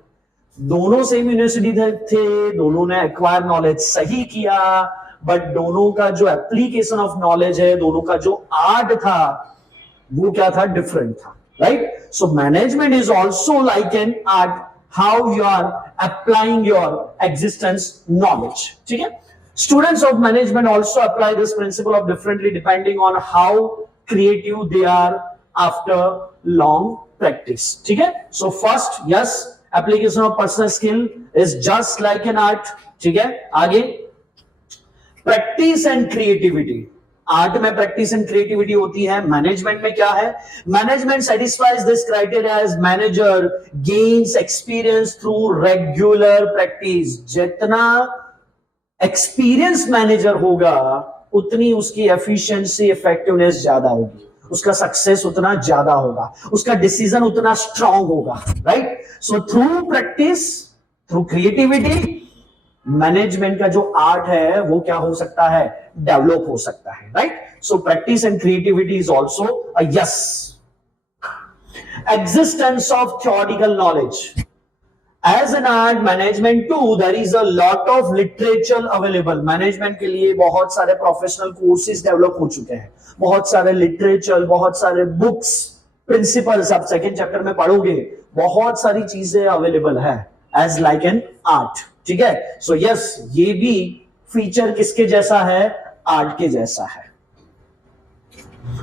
दोनों सेम यूनिवर्सिटी थे, दोनों ने एक्वायर नॉलेज सही किया, बट दोनों का जो एप्लीकेशन ऑफ नॉलेज है, दोनों का जो आर्ट था वो क्या था, डिफरेंट था, right? So management is also like an art, how you are applying your existence knowledge. ठीक है, students of management also apply this principle of differently depending on how creative they are after long practice. ठीक है, so first, yes, application of personal skill is just like an art. ठीक है, आगे practice and creativity. Art में practice and creativity होती है, management में क्या है? Management satisfies this criteria as manager gains experience through regular practice. जितना एक्सपीरियंस मैनेजर होगा उतनी उसकी एफिशिएंसी, इफेक्टिवनेस ज्यादा होगी, उसका सक्सेस उतना ज्यादा होगा, उसका डिसीजन उतना स्ट्रांग होगा, right? So through practice, through creativity, management का जो आर्ट है वो क्या हो सकता है, डेवलप हो सकता है, right? So practice and creativity is also a yes. Existence of theoretical knowledge. As an art management too there is a lot of literature available. Management के लिए बहुत सारे प्रोफेशनल कोर्सेज डेवलप हो चुके हैं, बहुत सारे लिटरेचर, बहुत सारे बुक्स, प्रिंसिपल्स आप सेकेंड चैप्टर में पढ़ोगे, बहुत सारी चीजें अवेलेबल है एज लाइक एन आर्ट। ठीक है, सो यस, ये भी फीचर किसके जैसा है, आर्ट के जैसा है।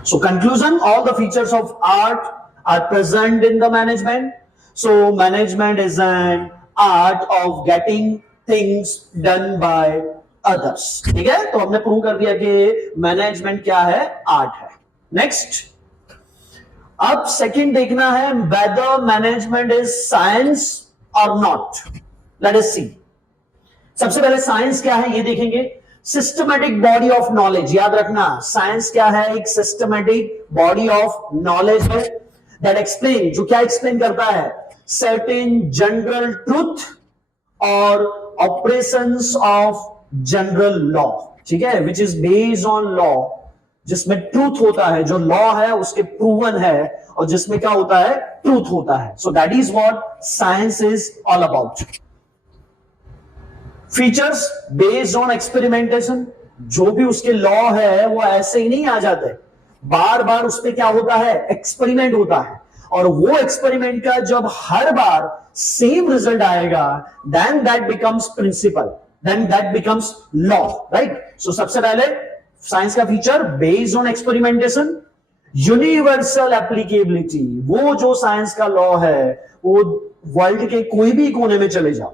So conclusion, all the features of art are present in the management. So management is an art of getting things done by others. ठीक है, तो हमने प्रूव कर दिया कि मैनेजमेंट क्या है, आर्ट है. नेक्स्ट, अब सेकंड देखना है whether management is science or not. Late us सी. सबसे पहले साइंस क्या है ये देखेंगे. Systematic body of knowledge. याद रखना, साइंस क्या है, एक सिस्टमैटिक बॉडी ऑफ नॉलेज है दैट एक्सप्लेन, जो क्या एक्सप्लेन करता है, सर्टेन जनरल ट्रूथ और ऑपरेशंस ऑफ जनरल लॉ. ठीक है, which is based on law, जिसमें ट्रूथ होता है, जो लॉ है उसके प्रूवन है, और जिसमें क्या होता है, ट्रूथ होता है. So that is what science is all about. Features based on experimentation. जो भी उसके लॉ है वो ऐसे ही नहीं आ जाते, बार बार उस पर क्या होता है, एक्सपेरिमेंट होता है, और वो एक्सपेरिमेंट का जब हर बार सेम रिजल्ट आएगा, then that becomes principle, then that becomes law. Right. So सबसे पहले साइंस का feature based on experimentation. Universal applicability. वो जो साइंस का लॉ है वो वर्ल्ड के कोई भी कोने में चले जाओ,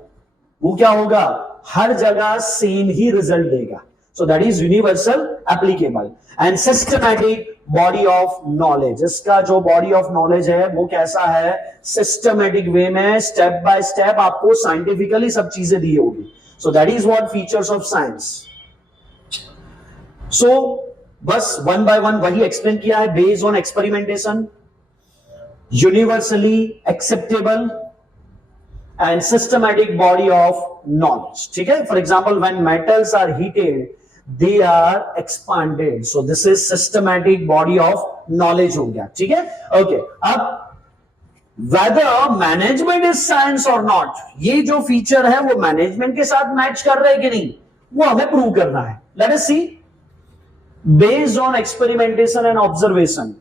वो क्या होगा, हर जगह सेम ही रिजल्ट देगा. सो that is universal applicable. And systematic body of knowledge. इसका जो बॉडी ऑफ नॉलेज है वो कैसा है, सिस्टमैटिक वे में, स्टेप बाय स्टेप आपको साइंटिफिकली सब चीजें दी होगी. So that is what features of science. So बस वन बाय वन वही एक्सप्लेन किया है. Based on experimentation, universally acceptable and systematic body of knowledge. ठीक है. For example, when metals are heated, they are expanded. So this is systematic body of knowledge हो गया. ठीक है. Okay. अब whether management is science or not, ये जो feature है वो मैनेजमेंट के साथ मैच कर रहा है कि नहीं, वो हमें प्रूव करना है. Let us see. Based on experimentation and observation,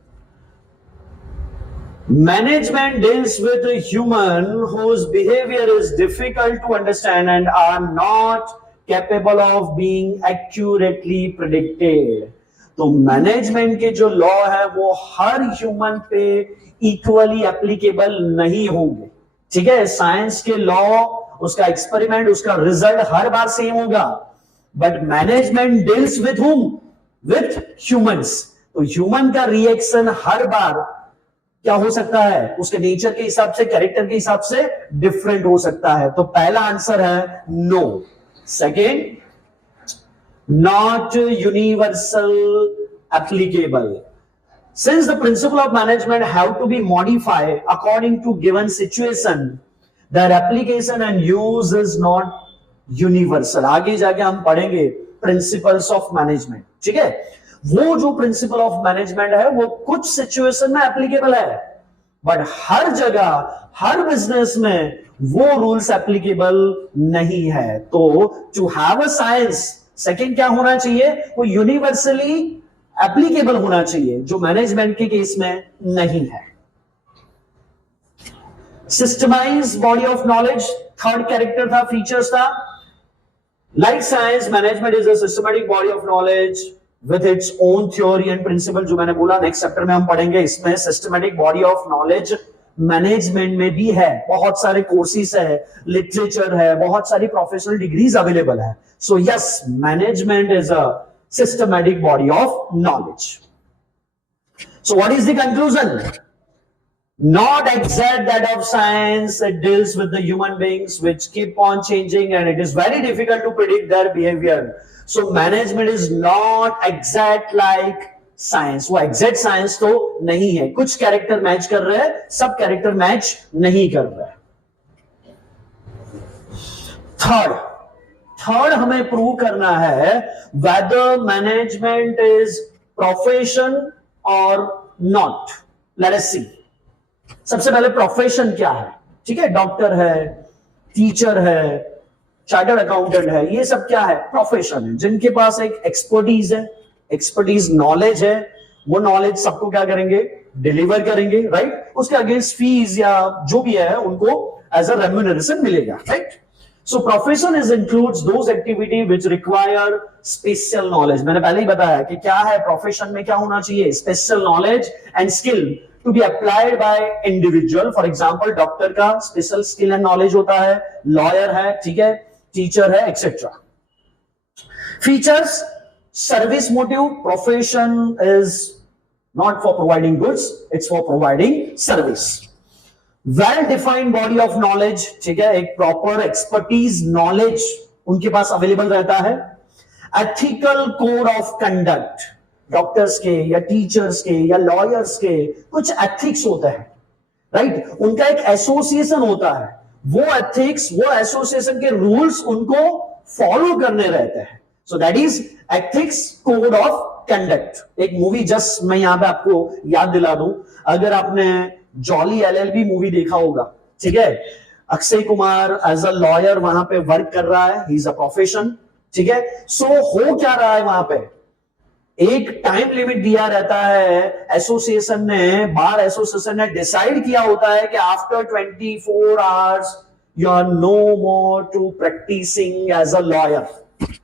management deals with a human whose behavior is difficult to understand and are not capable of being accurately predicted. तो मैनेजमेंट के जो लॉ है वो हर ह्यूमन पे equally applicable नहीं होंगे. ठीक है. साइंस के लॉ, उसका एक्सपेरिमेंट, उसका रिजल्ट हर बार सेम होगा, but management deals with whom, with humans. तो ह्यूमन का रिएक्शन हर बार क्या हो सकता है, उसके नेचर के हिसाब से, कैरेक्टर के हिसाब से डिफरेंट हो सकता है. तो पहला आंसर है no. Second, not universal applicable. Since the principle of management have to be modified according to given situation, their application and use is not universal. आगे जाके हम पढ़ेंगे प्रिंसिपल्स ऑफ मैनेजमेंट. ठीक है. वो जो प्रिंसिपल ऑफ मैनेजमेंट है वो कुछ सिचुएशन में एप्लीकेबल है, बट हर जगह, हर बिजनेस में वो रूल्स एप्लीकेबल नहीं है. तो to have a science, second क्या होना चाहिए, वो यूनिवर्सली एप्लीकेबल होना चाहिए, जो मैनेजमेंट के केस में नहीं है. Systemise body of knowledge third character था, फीचर्स था. Like science, management is a systematic body of knowledge with its own theory and principle. जो मैंने बोला नेक्स्ट चैप्टर में हम पढ़ेंगे. इसमें systematic body of knowledge management में भी है, बहुत सारे कोर्सेज है, लिटरेचर है, बहुत सारी प्रोफेशनल डिग्रीज अवेलेबल है. So yes, management is a systematic body of knowledge. So what is the conclusion? Not exact that of science. It deals with the human beings which keep on changing and it is very difficult to predict their behavior. So management is not exact like science. वो exact science तो नहीं है. कुछ character match कर रहे हैं, सब character match नहीं कर रहे हैं. थर्ड हमें प्रूव करना है whether management is profession or not. Let us see. सबसे पहले प्रोफेशन क्या है. ठीक है. डॉक्टर है, टीचर है, चार्टर्ड अकाउंटेंट है, ये सब क्या है, प्रोफेशन है, जिनके पास एक एक्सपर्टीज है, एक्सपर्टीज नॉलेज है. वो नॉलेज सबको क्या करेंगे, डिलीवर करेंगे. राइट. उसके अगेंस्ट फीस या जो भी है उनको एज अ रेम्यूनरेशन मिलेगा. Right. So profession is includes those activity which require special knowledge. मैंने पहले ही बताया कि क्या है profession में क्या होना चाहिए, special knowledge and skill to be applied by individual. For example, doctor का special skill and knowledge होता है, lawyer है, ठीक है, teacher है, etc. Features, service motive. Profession is not for providing goods, it's for providing service. Well defined body of knowledge, ठीक है, एक प्रॉपर एक्सपर्टीज नॉलेज उनके पास अवेलेबल रहता है. Ethical code of conduct, doctors के या टीचर्स के या लॉयर्स के कुछ एथिक्स होते हैं, राइट? उनका एक एसोसिएशन होता है, वो एथिक्स, वो एसोसिएशन के रूल्स उनको फॉलो करने रहते हैं. सो that is ethics code of conduct. एक मूवी जस्ट मैं यहां पे आपको याद दिला दूं, अगर आपने जॉली एलएलबी मूवी देखा होगा, ठीक है, Akshay Kumar as a lawyer वहां पे वर्क कर रहा है, ही इज अ प्रोफेशन, ठीक है. सो हो क्या रहा है वहां पे, एक टाइम लिमिट दिया रहता है, एसोसिएशन ने, बार एसोसिएशन ने डिसाइड किया होता है कि after 24 hours you are no more to practicing as a lawyer.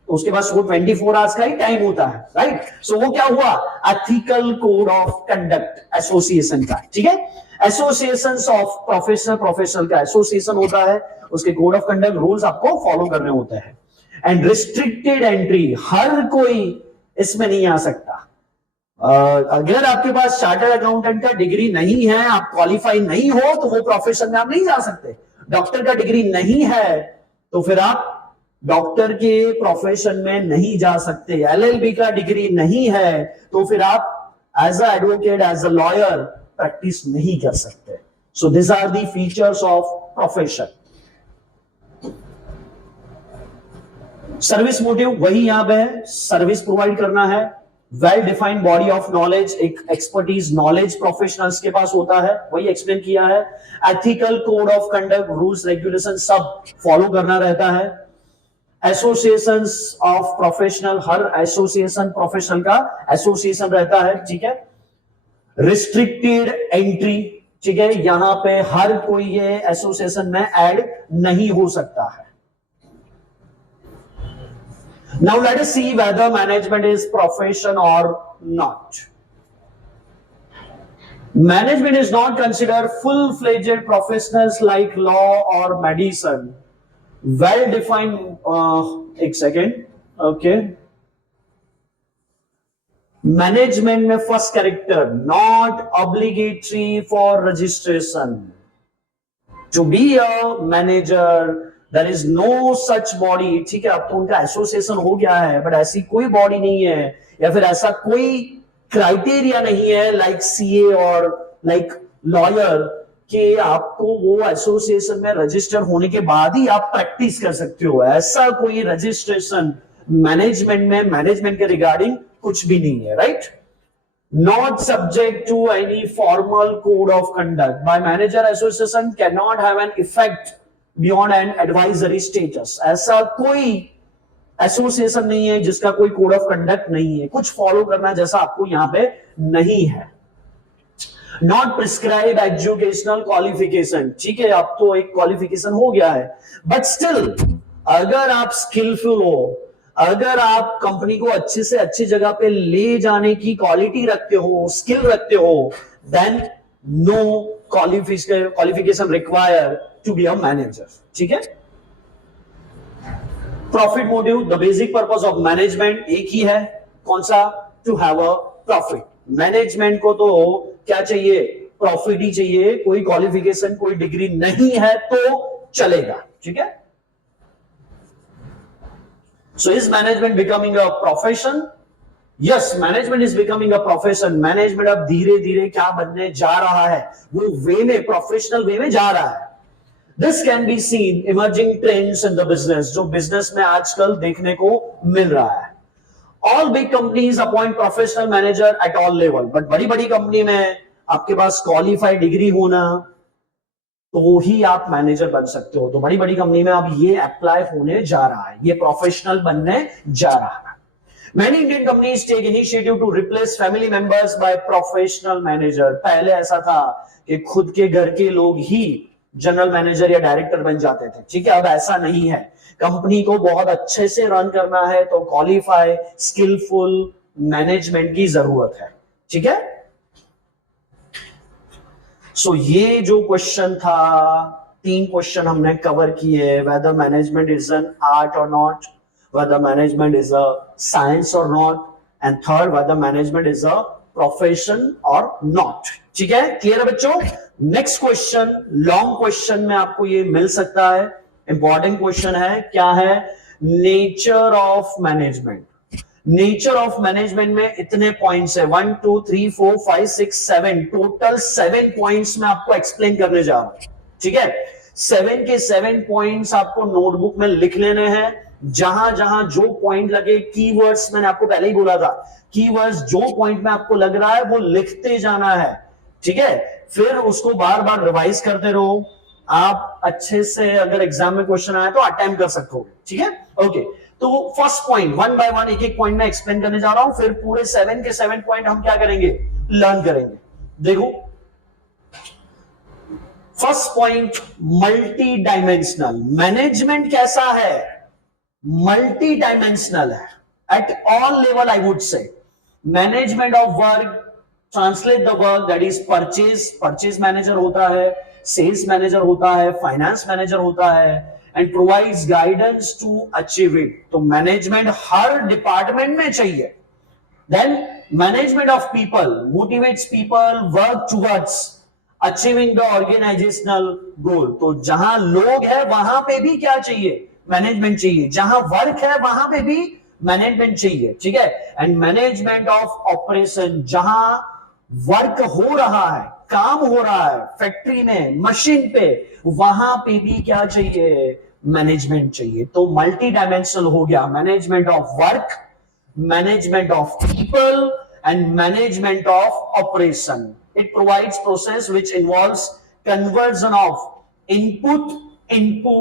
उसके पास वो 24 आवर्स का ही टाइम होता है, राइट? सो वो क्या हुआ, ethical code of conduct association का, ठीक है. एसोसिएशंस ऑफ प्रोफेशनल का एसोसिएशन होता है, उसके कोड ऑफ कंडक्ट रूल्स आपको फॉलो करने होते हैं. एंड रिस्ट्रिक्टेड एंट्री, हर कोई इसमें नहीं आ सकता. अगर आपके पास चार्टर्ड अकाउंटेंट का डिग्री नहीं है, आप क्वालिफाई नहीं हो, तो वो प्रोफेशन में आप नहीं जा सकते. डॉक्टर का डिग्री नहीं है तो फिर आप डॉक्टर के प्रोफेशन में नहीं जा सकते. एलएलबी का डिग्री नहीं है तो फिर आप as a advocate, as a lawyer practice नहीं कर सकते. So this are the features of profession. Service motive वही यहां पे है, सर्विस प्रोवाइड करना है. Well defined body of knowledge, एक एक्सपर्टीज नॉलेज प्रोफेशनल्स के पास होता है, वही एक्सप्लेन किया है. Ethical code of conduct, rules regulation सब फॉलो करना रहता है. एसोसिएशंस ऑफ प्रोफेशनल, हर एसोसिएशन प्रोफेशनल का एसोसिएशन रहता है, ठीक है. रिस्ट्रिक्टेड एंट्री, ठीक है, यहां पे हर कोई ये एसोसिएशन में ऐड नहीं हो सकता है. Now let us see whether management is profession or not. Management is not considered full fledged professionals like law और मेडिसिन. वेल डिफाइंड, एक सेकेंड, ओके. मैनेजमेंट में first character, not obligatory for registration to be a manager. There is no such body, ठीक है. अब तो उनका association हो गया है, बट ऐसी कोई बॉडी नहीं है या फिर ऐसा कोई क्राइटेरिया नहीं है लाइक सीए और लाइक लॉयर कि आपको वो एसोसिएशन में रजिस्टर होने के बाद ही आप प्रैक्टिस कर सकते हो. ऐसा कोई रजिस्ट्रेशन मैनेजमेंट में, मैनेजमेंट के रिगार्डिंग कुछ भी नहीं है, right? Not subject to any formal code of conduct by manager association can not have an effect beyond an advisory status. ऐसा कोई एसोसिएशन नहीं है जिसका कोई कोड ऑफ कंडक्ट नहीं है, कुछ फॉलो करना जैसा आपको यहां पे नहीं है. नॉट प्रिस्क्राइब एजुकेशनल क्वालिफिकेशन, ठीक है, अब तो एक क्वालिफिकेशन हो गया है, बट स्टिल अगर आप स्किलफुल हो, अगर आप कंपनी को अच्छे से अच्छी जगह पे ले जाने की क्वालिटी रखते हो, स्किल रखते हो, then no qualification require to be a manager, ठीक है. Profit motive, the basic purpose of management एक ही है, कौन सा? To have a profit. Management को तो क्या चाहिए? प्रॉफिट ही चाहिए. कोई क्वालिफिकेशन, कोई डिग्री नहीं है तो चलेगा, ठीक है. So is management becoming a profession? Yes, management is becoming a profession. Management अब धीरे धीरे क्या बनने जा रहा है, वो वे में, प्रोफेशनल वे में जा रहा है. This can be seen emerging trends in the business, जो बिजनेस में आजकल देखने को मिल रहा है. All big companies appoint professional manager at all level, but बड़ी बड़ी कंपनी में आपके पास क्वालिफाइड डिग्री होना तो ही आप मैनेजर बन सकते हो. तो बड़ी बड़ी कंपनी में अब ये अप्लाई होने जा रहा है, ये प्रोफेशनल बनने जा रहा है. Many Indian companies take initiative to replace family members by professional manager. पहले ऐसा था कि खुद के घर के लोग ही जनरल मैनेजर या डायरेक्टर बन जाते थे, ठीक है। अब ऐसा नहीं है, कंपनी को बहुत अच्छे से रन करना है तो क्वालिफाई स्किलफुल मैनेजमेंट की जरूरत है, ठीक है। सो ये जो क्वेश्चन था, 3 क्वेश्चन हमने कवर किए, whether management is an art or not, whether management is a science or not, and third whether management is a profession or not, ठीक है। क्लियर है बच्चों। नेक्स्ट क्वेश्चन, लॉन्ग क्वेश्चन में आपको ये मिल सकता है, इंपॉर्टेंट क्वेश्चन है, क्या है, nature of management. Nature of management में इतने पॉइंट्स है, 1 2 3 4 5 6 7, टोटल 7 पॉइंट्स में आपको एक्सप्लेन करने जा रहा हूं, ठीक है। 7 के 7 पॉइंट्स आपको नोटबुक में लिख लेने हैं, जहां जहां जो पॉइंट लगे, कीवर्ड्स मैंने आपको पहले ही बोला था, कीवर्ड्स जो पॉइंट में आपको लग रहा है वो लिखते जाना है, ठीक है। फिर उसको बार बार रिवाइज करते रहो, आप अच्छे से अगर एग्जाम में क्वेश्चन आया तो अटेम्प्ट कर सकते हो, ठीक है। ओके, तो फर्स्ट पॉइंट 1 बाय 1 एक एक पॉइंट में एक्सप्लेन करने जा रहा हूं, फिर पूरे 7 के 7 पॉइंट हम क्या करेंगे, लर्न करेंगे। देखो, first point, multi dimensional management कैसा है, मल्टी डायमेंशनल है eight all level, I would say. Management of work, translate the work, that is purchase manager होता है, सेल्स मैनेजर होता है, फाइनेंस मैनेजर होता है, and provides guidance to achieve it. तो मैनेजमेंट हर डिपार्टमेंट में चाहिए। Then management of people, motivates people work towards achieving the organizational goal. तो जहां लोग है वहां पे भी क्या चाहिए, मैनेजमेंट चाहिए, जहां वर्क है वहां पे भी मैनेजमेंट चाहिए, ठीक है। एंड मैनेजमेंट ऑफ ऑपरेशन, जहां वर्क हो रहा है, काम हो रहा है फैक्ट्री में, मशीन पे, वहां पे भी क्या चाहिए, मैनेजमेंट चाहिए। तो मल्टी डायमेंशनल हो गया, management of work, management of people and management of operation. It provides process which involves conversion of input into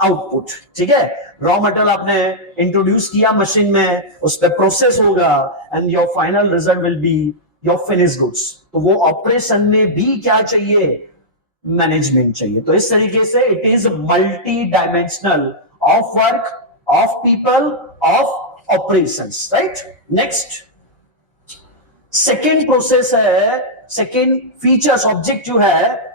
output, ठीक है। रॉ मटेरियल आपने इंट्रोड्यूस किया मशीन में, उस पर प्रोसेस होगा and your final result will be your finish goods. तो वो ऑपरेशन में भी क्या चाहिए, मैनेजमेंट चाहिए। तो इस तरीके से it is multi dimensional, of work, of people, of operations, right. Next, second process है, सेकेंड फीचर्स ऑब्जेक्टिव है,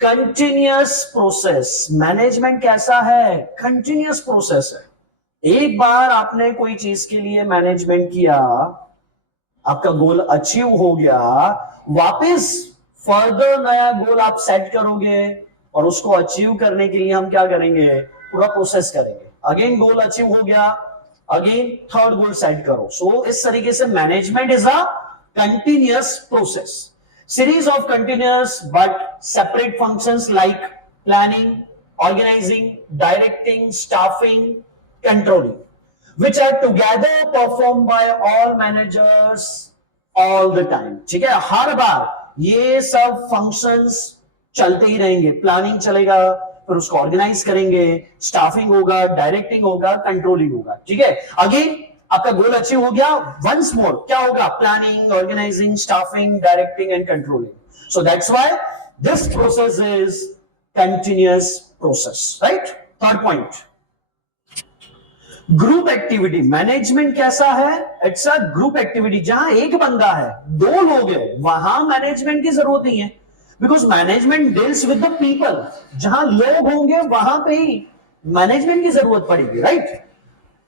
कंटिन्यूअस प्रोसेस। मैनेजमेंट कैसा है, कंटिन्यूअस प्रोसेस है। एक बार आपने कोई चीज के लिए मैनेजमेंट किया, आपका गोल अचीव हो गया, वापस फर्दर नया गोल आप सेट करोगे और उसको अचीव करने के लिए हम क्या करेंगे, पूरा प्रोसेस करेंगे। अगेन गोल अचीव हो गया, अगेन थर्ड गोल सेट करो। सो इस तरीके से management is a continuous process, series of continuous but separate functions like planning, organizing, directing, staffing, controlling, which are together performed by all managers all the time, ठीक है। हर बार ये सब functions चलते ही रहेंगे, प्लानिंग चलेगा, फिर उसको ऑर्गेनाइज करेंगे, स्टाफिंग होगा, डायरेक्टिंग होगा, कंट्रोलिंग होगा, ठीक है। अगेन आपका गोल अचीव हो गया, वंस मोर क्या होगा, planning, organizing, staffing, directing and controlling. So that's why this process is continuous process, right. Third point, group activity. Management कैसा है, इट्स अ ग्रुप एक्टिविटी। जहां एक बंदा है, 2 लोग हैं, वहां मैनेजमेंट की जरूरत नहीं है, because management deals with the people. जहां लोग होंगे वहां पे ही मैनेजमेंट की जरूरत पड़ेगी, right.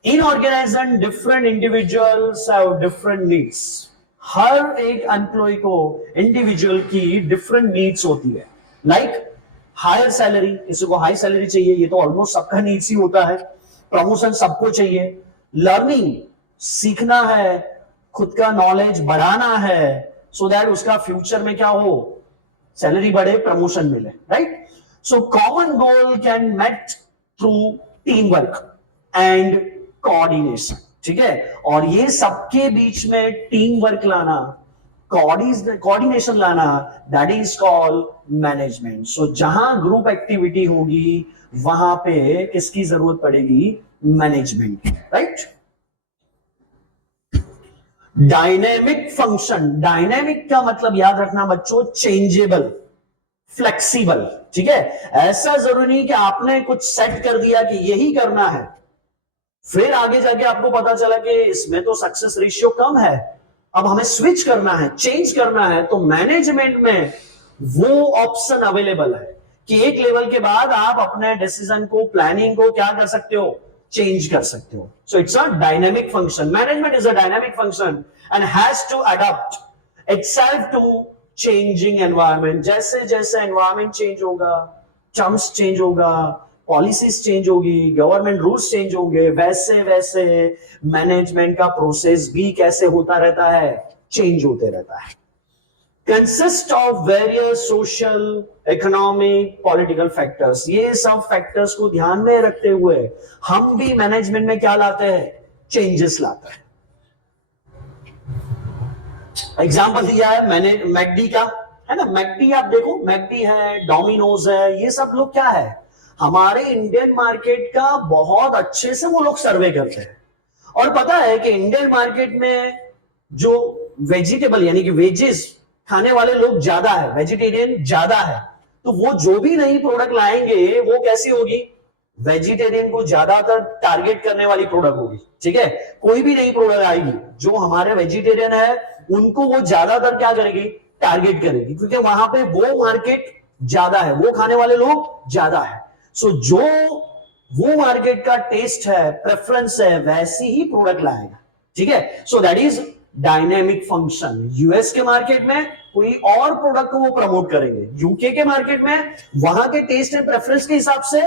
In organization, different individuals have different needs. हर एक एम्प्लॉय को इंडिविजुअल की डिफरेंट नीड्स होती है। लाइक हायर सैलरी, किसी को हाई सैलरी चाहिए, ये तो ऑलमोस्ट सबका नीड्स ही होता है। प्रमोशन सबको चाहिए, लर्निंग सीखना है, खुद का नॉलेज बढ़ाना है, सो दैट उसका फ्यूचर में क्या हो, सैलरी बढ़े, प्रमोशन मिले, right. So common goal can met through team work and coordination, ठीक है। और ये सबके बीच में टीम वर्क लाना, कोऑर्डिनेशन लाना, दैट इज कॉल्ड मैनेजमेंट। सो जहां ग्रुप एक्टिविटी होगी वहां पे किसकी जरूरत पड़ेगी, management, right. Dynamic function, dynamic का मतलब याद रखना बच्चों, चेंजेबल। फ्लेक्सिबल, ठीक है। ऐसा जरूरी नहीं कि आपने कुछ सेट कर दिया कि यही करना है, फिर आगे जाके आपको पता चला कि इसमें तो सक्सेस रेशियो कम है, अब हमें स्विच करना है, चेंज करना है। तो मैनेजमेंट में वो ऑप्शन अवेलेबल है कि एक लेवल के बाद आप अपने डिसीजन को, प्लानिंग को क्या कर सकते हो, चेंज कर सकते हो। So it's a dynamic function, management is a dynamic function and has to adopt itself to changing environment. जैसे जैसे एनवायरमेंट चेंज होगा, टर्म्स चेंज होगा, पॉलिसीज चेंज होगी, गवर्नमेंट रूल्स चेंज होंगे, वैसे वैसे मैनेजमेंट का प्रोसेस भी कैसे होता रहता है, चेंज होते रहता है। Consist of various social, economic, political factors. ये सब फैक्टर्स को ध्यान में रखते हुए हम भी मैनेजमेंट में क्या लाते हैं, चेंजेस लाते हैं। एग्जाम्पल दिया है मैंने मैकडी का, है ना। मैकडी आप देखो, मैकडी है, डोमिनोज है, ये सब लोग क्या है, हमारे इंडियन मार्केट का बहुत अच्छे से वो लोग सर्वे करते हैं। और पता है कि इंडियन मार्केट में जो वेजिटेबल यानी कि वेजेस खाने वाले लोग ज्यादा है, वेजिटेरियन ज्यादा है, तो वो जो भी नई प्रोडक्ट लाएंगे वो कैसी होगी, वेजिटेरियन को ज्यादातर टारगेट करने वाली प्रोडक्ट होगी, ठीक है। कोई भी नई प्रोडक्ट आएगी जो हमारे वेजिटेरियन है उनको वो ज्यादातर क्या करेगी, टारगेट करेगी, क्योंकि वहां पे वो मार्केट ज्यादा है, वो खाने वाले लोग ज्यादा है। सो जो वो मार्केट का टेस्ट है, प्रेफरेंस है, वैसी ही प्रोडक्ट लाएगा, ठीक है। So that is dynamic function. US के मार्केट में कोई और प्रोडक्ट को वो प्रमोट करेंगे, यूके के मार्केट में वहां के टेस्ट एंड प्रेफरेंस के हिसाब से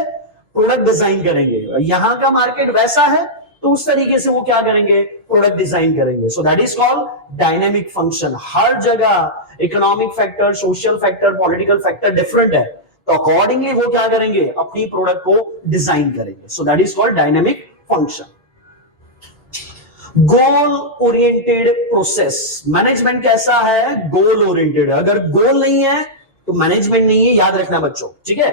प्रोडक्ट डिजाइन करेंगे। यहां का मार्केट वैसा है तो उस तरीके से वो क्या करेंगे, प्रोडक्ट डिजाइन करेंगे। So that is called dynamic function. हर जगह economic factor, social factor, political factor different है, तो अकॉर्डिंगली वो क्या करेंगे, अपनी प्रोडक्ट को डिजाइन करेंगे। So that is called dynamic function. Goal oriented process. Management कैसा है, गोल ओरिएंटेड है। अगर गोल नहीं है तो मैनेजमेंट नहीं है, याद रखना बच्चों, ठीक है।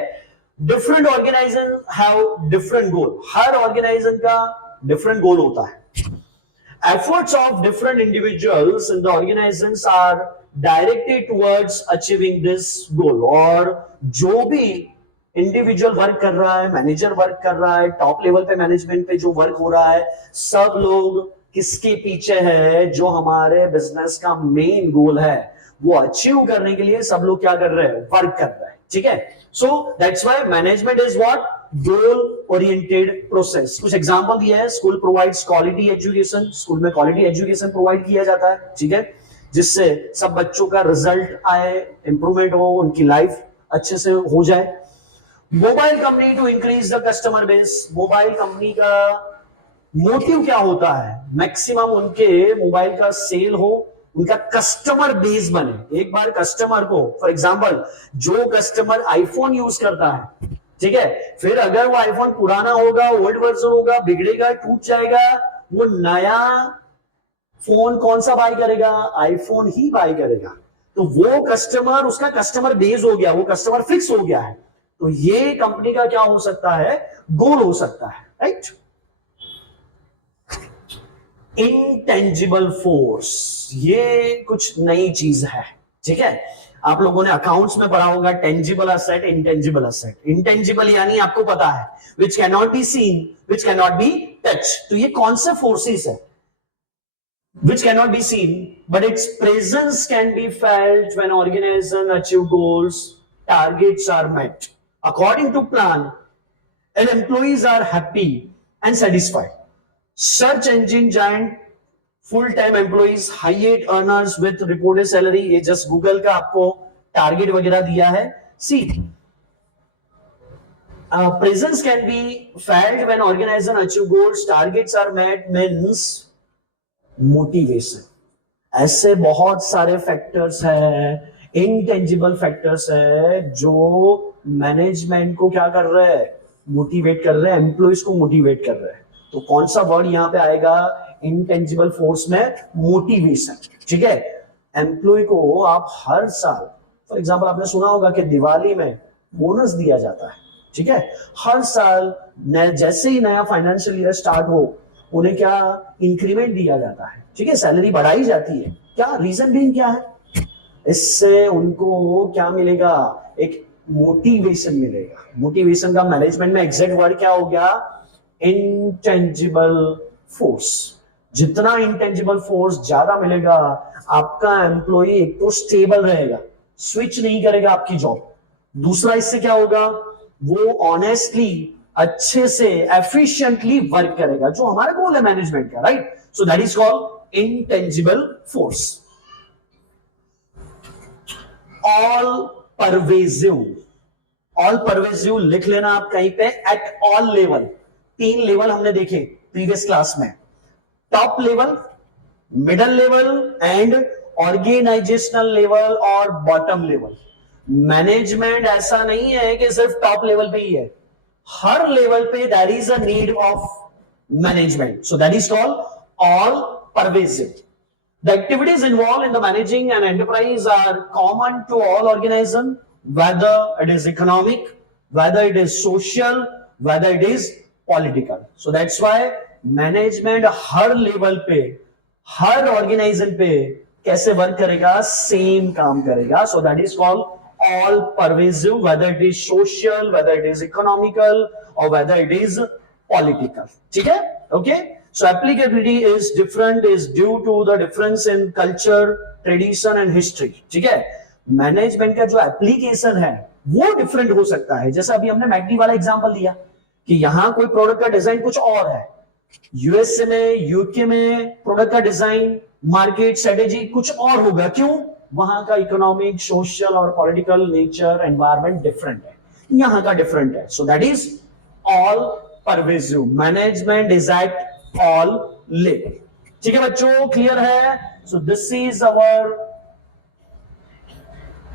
Different organization have different goal. हर ऑर्गेनाइजेशन का डिफरेंट गोल होता है। Efforts of different individuals in the organizations are directed towards achieving this goal। और जो भी इंडिविजुअल वर्क कर रहा है, मैनेजर वर्क कर रहा है, टॉप लेवल पे मैनेजमेंट पे जो वर्क हो रहा है, सब लोग किसके पीछे है, जो हमारे बिजनेस का मेन गोल है वो अचीव करने के लिए सब लोग क्या कर रहे हैं, वर्क कर रहे हैं, ठीक है। सो that's why management is what, goal oriented process. कुछ एग्जांपल दिया है, school provides quality education. School में क्वालिटी एजुकेशन प्रोवाइड किया जाता है, ठीक है, जिससे सब बच्चों का रिजल्ट आए, इंप्रूवमेंट हो, उनकी लाइफ अच्छे से हो जाए। Mobile company to increase the customer base. Mobile company का मोटिव क्या होता है, मैक्सिमम उनके मोबाइल का सेल हो, उनका कस्टमर बेस बने। एक बार कस्टमर को, फॉर एग्जांपल जो कस्टमर आईफोन यूज करता है, ठीक है, फिर अगर वो आईफोन पुराना होगा, ओल्ड वर्जन होगा, बिगड़ेगा, टूट जाएगा, वो नया फोन कौन सा बाय करेगा, आईफोन ही बाय करेगा। तो वो कस्टमर, उसका कस्टमर बेस हो गया, वो कस्टमर फिक्स हो गया है। तो ये कंपनी का क्या हो सकता है, गोल हो सकता है, राइट। इंटेंजिबल फोर्स, ये कुछ नई चीज है, ठीक है। आप लोगों ने अकाउंट्स में पढ़ा होगा tangible asset, intangible asset. Intangible यानी आपको पता है which can not be seen, which can not be touch. तो ये कौन से फोर्सेस है, which cannot be seen but its presence can be felt when organization achieve goals, targets are met according to plan, and employees are happy and satisfied. Search engine giant, full time employees, high rate earners with reported salary, ये just Google का आपको target वगैरह दिया है। See, presence can be felt when organization achieve goals, targets are met means motivation. ऐसे बहुत सारे factors है, इनटेंजिबल फैक्टर्स है, जो मैनेजमेंट को क्या कर रहे हैं, मोटिवेट कर रहे हैं, एम्प्लॉइज को मोटिवेट कर रहे हैं। तो कौन सा वर्ड यहां पे आएगा, इनटेंजिबल फोर्स में मोटिवेशन, ठीक है। एम्प्लॉय को आप हर साल, फॉर एग्जांपल आपने सुना होगा कि दिवाली में बोनस दिया जाता है, ठीक है। हर साल जैसे ही नया फाइनेंशियल ईयर स्टार्ट हो, उन्हें क्या इंक्रीमेंट दिया जाता है, ठीक है, सैलरी बढ़ाई जाती है। क्या रीजन भी क्या है, इससे उनको क्या मिलेगा, एक मोटिवेशन मिलेगा। मोटिवेशन का मैनेजमेंट में एग्जैक्ट वर्ड क्या हो गया? Intangible force. जितना इंटेंजिबल फोर्स ज्यादा मिलेगा, आपका एम्प्लॉय एक तो स्टेबल रहेगा, स्विच नहीं करेगा आपकी जॉब। दूसरा इससे क्या होगा? वो ऑनेस्टली, अच्छे से, एफिशिएंटली वर्क करेगा, जो हमारा गोल है मैनेजमेंट का, right? So that is called intangible force. All pervasive. All pervasive लिख लेना आप कहीं पे, एट ऑल लेवल। 3 लेवल हमने देखे प्रीवियस क्लास में, top level, middle level and organizational level और बॉटम लेवल। मैनेजमेंट ऐसा नहीं है कि सिर्फ टॉप लेवल पे ही है, हर लेवल पे there is a need of management. So that is called all pervasive. The activities involved in the managing an enterprise are common to all organisms, whether it is economic, whether it is social, whether it is political. So that's why management her level पे, हर organism पे कैसे work करेगा? Same काम करेगा. So that is called all pervasive, whether it is social, whether it is economical, or whether it is political. ठीक है? Okay? So applicability is different, is due to the difference in culture, tradition and history. ठीक है? Management का जो application है वो different हो सकता है। जैसे अभी हमने मैकडी वाला एग्जांपल दिया कि यहां कोई प्रोडक्ट का डिजाइन कुछ और है, यूएसए में, यूके में प्रोडक्ट का डिजाइन, मार्केट स्ट्रेटेजी कुछ और होगा। क्यों? वहां का इकोनॉमिक, सोशल और पॉलिटिकल नेचर, एनवायरमेंट डिफरेंट है, यहां का डिफरेंट है। So that is all pervasive. Management is eight all level. ठीक है बच्चों, क्लियर है? So this is our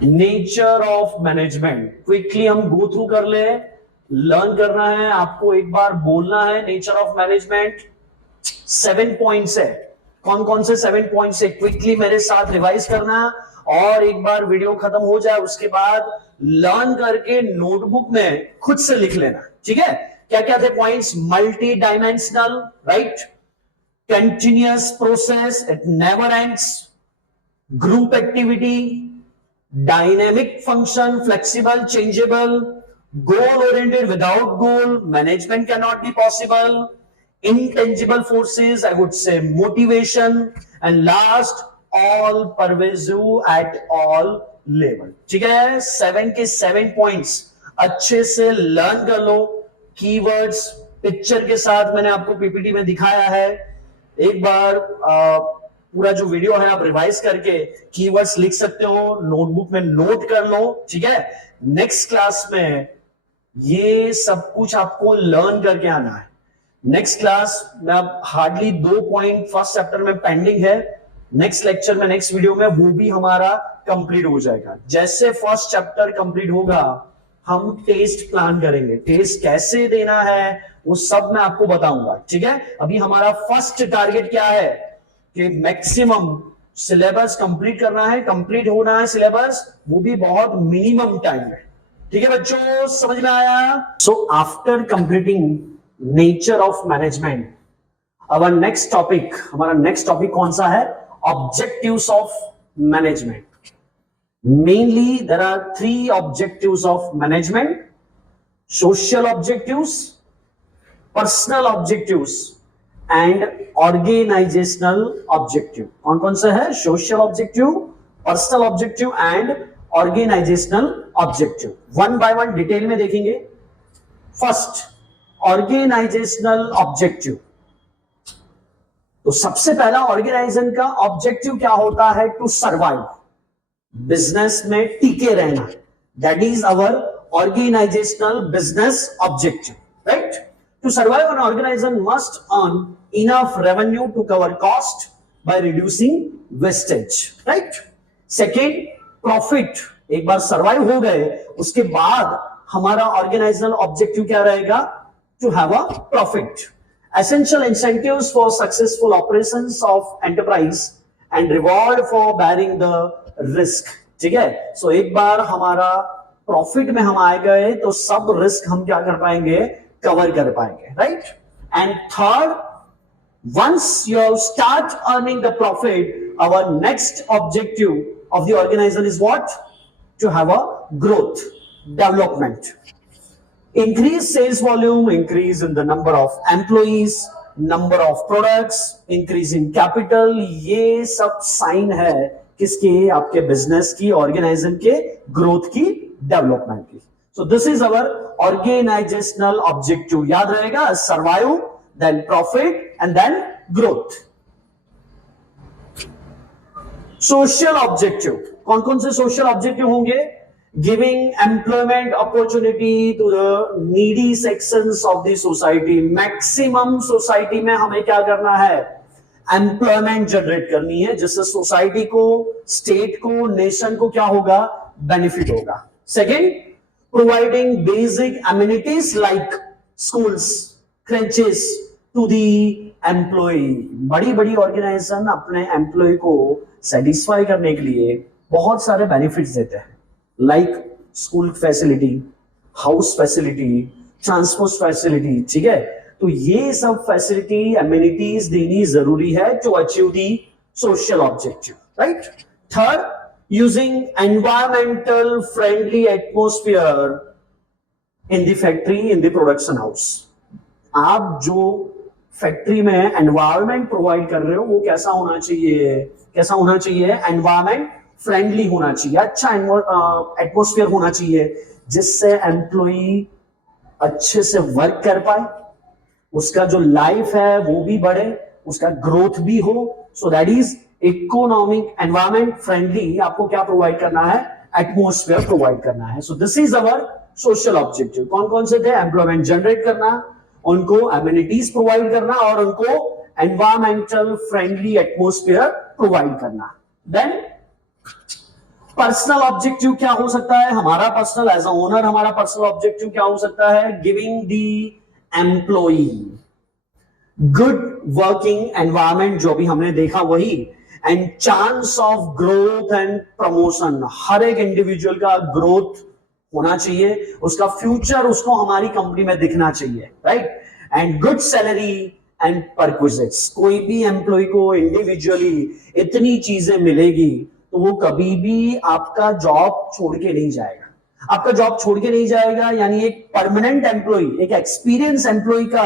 nature of management. Quickly हम गो थ्रू कर ले, लर्न करना है आपको, एक बार बोलना है नेचर ऑफ मैनेजमेंट। 7 पॉइंट्स है। कौन कौन से 7 पॉइंट्स है? क्विकली मेरे साथ रिवाइज करना, और एक बार वीडियो खत्म हो जाए उसके बाद लर्न करके नोटबुक में खुद से लिख लेना। ठीक है? क्या क्या थे points? Multi dimensional, right? Continuous process, it never ends, group activity, dynamic function, flexible, changeable, goal oriented, without goal management can not be possible, intangible forces, I would say motivation, and last all pervasive at all level. ठीक है? 7 के 7 points अच्छे से learn कर लो। Keywords picture के साथ मैंने आपको पीपीटी में दिखाया है। एक बार पूरा जो वीडियो है आप रिवाइज करके कीवर्ड्स लिख सकते हो, नोटबुक में नोट कर लो। ठीक है? नेक्स्ट क्लास में ये सब कुछ आपको लर्न करके आना है। नेक्स्ट क्लास में अब हार्डली 2 पॉइंट फर्स्ट चैप्टर में पेंडिंग है, नेक्स्ट लेक्चर में, नेक्स्ट वीडियो में वो भी हमारा कंप्लीट हो जाएगा। जैसे फर्स्ट चैप्टर कंप्लीट होगा हम टेस्ट प्लान करेंगे, टेस्ट कैसे देना है वो सब मैं आपको बताऊंगा। ठीक है? अभी हमारा फर्स्ट टारगेट क्या है कि मैक्सिमम सिलेबस कंप्लीट करना है, कंप्लीट होना है सिलेबस, वो भी बहुत मिनिमम टाइम में। ठीक है बच्चों, समझ में आया? So after completing nature of management, our next topic, हमारा नेक्स्ट टॉपिक कौन सा है? Objectives of management. Mainly there are 3 objectives of management: social objectives, personal objectives and organizational objective. कौन कौन से है? Social objective, personal objective and organizational objective. One by one detail में देखेंगे। First, organizational objective. तो सबसे पहला ऑर्गेनाइजेशन का ऑब्जेक्टिव क्या होता है? टू सर्वाइव, बिजनेस में टिके रहना। That is our organizational business objective, right? To survive an organization must earn enough revenue to cover cost by reducing wastage, right? Second, profit. एक बार सर्वाइव हो गए उसके बाद हमारा ऑर्गेनाइजेशनल ऑब्जेक्टिव क्या रहेगा? To have a profit. Essential incentives for successful operations of enterprise and reward for bearing the risk. ठीक है? सो एक बार हमारा प्रॉफिट में हम आ गए तो सब रिस्क हम क्या कर पाएंगे? कवर कर पाएंगे, right? And third, once you start earning the profit, our next objective of the organization is what? to have a growth, development. Increase sales volume, increase in the number of employees, number of products, increase in capital. ये सब sign है किसके? आपके business की, organisation के growth की, development की. So this is our organizational objective. याद रहेगा, survive, then profit, and then growth. Social objective. कौन कौन से social objective होंगे? Giving employment opportunity to the needy sections of the society. Maximum society में हमें क्या करना है? Employment generate करनी है, जिससे सोसाइटी को, स्टेट को, नेशन को क्या होगा? बेनिफिट होगा. Second, providing basic amenities like schools, crèches to the employee. बड़ी बड़ी ऑर्गेनाइजेशन अपने एम्प्लॉय को सेटिस्फाई करने के लिए बहुत सारे बेनिफिट्स देते हैं, like school facility, house facility, transport facility. ठीक है, तो ये सब फैसिलिटी, एमिनिटीज देनी जरूरी है to achieve the social objective. Right. Third, using environmental friendly atmosphere in the factory, in the production house. आप जो फैक्ट्री में एनवायरमेंट प्रोवाइड कर रहे हो वो कैसा होना चाहिए? कैसा होना चाहिए? एनवायरमेंट फ्रेंडली होना चाहिए, अच्छा एटमोस्फियर होना चाहिए, जिससे एम्प्लॉई अच्छे से वर्क कर पाए, उसका जो लाइफ है वो भी बढ़े, उसका ग्रोथ भी हो. सो that is economic environment friendly. आपको क्या प्रोवाइड करना है? एटमोस्फेयर प्रोवाइड करना है. So this is our social objective. कौन कौन से थे? एम्प्लॉयमेंट जनरेट करना, उनको एमिनिटीज प्रोवाइड करना और उनको एनवायरमेंटल फ्रेंडली एटमोस्फेयर प्रोवाइड करना. देन पर्सनल ऑब्जेक्टिव क्या हो सकता है हमारा? पर्सनल, एज अ ओनर हमारा पर्सनल ऑब्जेक्टिव क्या हो सकता है? Giving the employee good working environment, जो भी हमने देखा वही, and chance of growth and promotion. हर एक इंडिविजुअल का ग्रोथ होना चाहिए, उसका फ्यूचर उसको हमारी कंपनी में दिखना चाहिए. Right. And good salary and perquisites. कोई भी एम्प्लॉय को इंडिविजुअली इतनी चीजें मिलेगी तो वो कभी भी आपका जॉब छोड़ के नहीं जाएगा. आपका जॉब छोड़ के नहीं जाएगा, यानी एक परमानेंट एम्प्लॉय, एक एक्सपीरियंस एम्प्लॉय का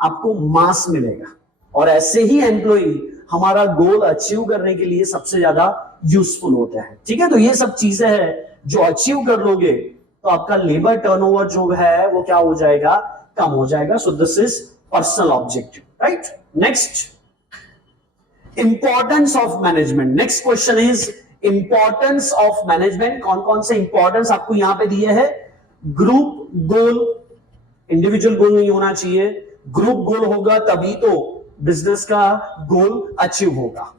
आपको मास मिलेगा. और ऐसे ही एम्प्लॉय हमारा गोल अचीव करने के लिए सबसे ज्यादा यूजफुल होते हैं. ठीक है, तो ये सब चीजें हैं जो अचीव कर लोगे तो आपका लेबर टर्नओवर जो है वो क्या हो जाएगा? कम हो जाएगा. सो this is personal objective. Right. Next, importance of management. Next question is importance of management. कौन कौन से इंपॉर्टेंस आपको यहां पे दिए हैं? ग्रुप गोल, इंडिविजुअल गोल नहीं होना चाहिए. ग्रुप गोल होगा तभी तो बिजनेस का गोल अचीव होगा.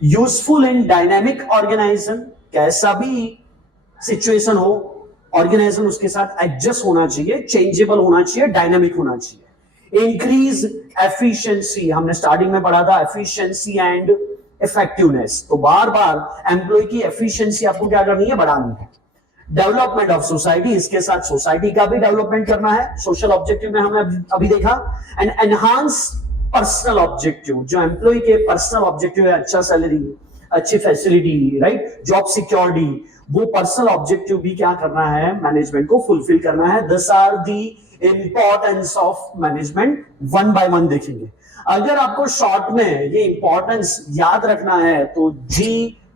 Useful in dynamic organization. कैसा भी सिचुएशन हो, ऑर्गेनाइजेशन उसके साथ एडजस्ट होना चाहिए, चेंजेबल होना चाहिए, डायनामिक होना चाहिए. Increase efficiency. हमने स्टार्टिंग में पढ़ा था एफिशिएंसी एंड इफेक्टिवनेस. तो बार बार एम्प्लॉय की एफिशिएंसी आपको क्या करनी है? बढ़ानी है. Development of society. इसके साथ सोसाइटी का भी डेवलपमेंट करना है. सोशल ऑब्जेक्टिव में हमने अभी देखा. And enhance personal objective. जो एम्प्लॉय के पर्सनल ऑब्जेक्टिव है, अच्छा सैलरी, अच्छी फैसिलिटी, राइट, जॉब सिक्योरिटी, वो पर्सनल ऑब्जेक्टिव भी क्या करना है? मैनेजमेंट को फुलफिल करना है. This are the importance of management. One by one देखेंगे. अगर आपको शॉर्ट में ये इंपॉर्टेंस याद रखना है तो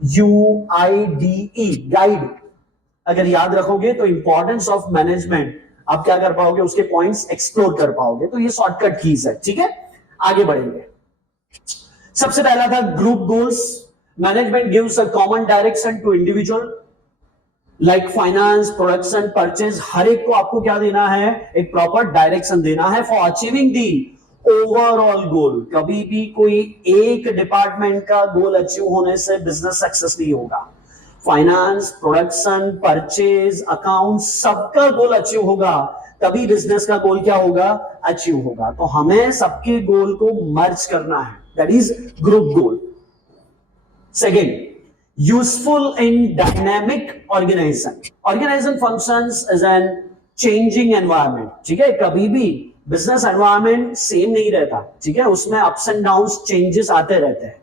GUIDE, गाइड, अगर याद रखोगे तो इंपॉर्टेंस ऑफ मैनेजमेंट आप क्या कर पाओगे? उसके पॉइंट्स एक्सप्लोर कर पाओगे. तो ये शॉर्टकट कीज है. ठीक है, आगे बढ़ेंगे. सबसे पहला था group goals. Management gives a common direction to individual like finance, production, purchase. हर एक को आपको क्या देना है? एक प्रॉपर डायरेक्शन देना है फॉर अचीविंग दी ओवरऑल गोल. कभी भी कोई एक डिपार्टमेंट का गोल अचीव होने से बिजनेस सक्सेस नहीं होगा. फाइनेंस, प्रोडक्शन, परचेज, अकाउंट, सबका गोल अचीव होगा तभी बिजनेस का गोल क्या होगा? अचीव होगा. तो हमें सबके गोल को मर्ज करना है. That is group goal. Second, useful in dynamic organization. Organization functions as an changing environment. ठीक है, कभी भी बिजनेस एनवायरनमेंट सेम नहीं रहता. ठीक है, उसमें अप्स एंड डाउन्स, चेंजेस आते रहते हैं.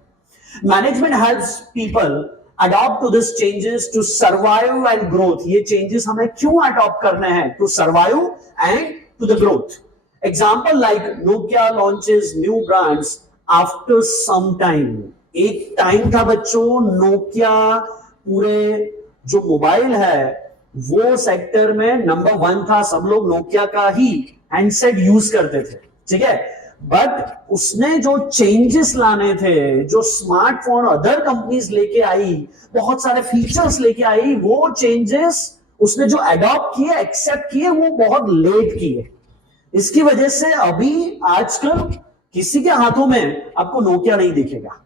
Management helps people adopt to this changes to survive and growth. ये चेंजेस हमें क्यों अडॉप्ट करने हैं? To survive and to the growth. Example like Nokia launches new brands after some time. एक time था बच्चों, नोकिया पूरे जो मोबाइल है वो सेक्टर में नंबर 1 था। सब लोग नोकिया का ही हैंडसेट यूज करते थे, ठीक है। बट उसने जो चेंजेस लाने थे, जो स्मार्टफोन अदर कंपनीज लेके आई, बहुत सारे फीचर्स लेके आई, वो चेंजेस उसने जो अडॉप्ट किए, एक्सेप्ट किए, वो बहुत लेट किए। इसकी वजह से अभी आजकल किसी के हाथों में आपको नोकिया नहीं दिखेगा।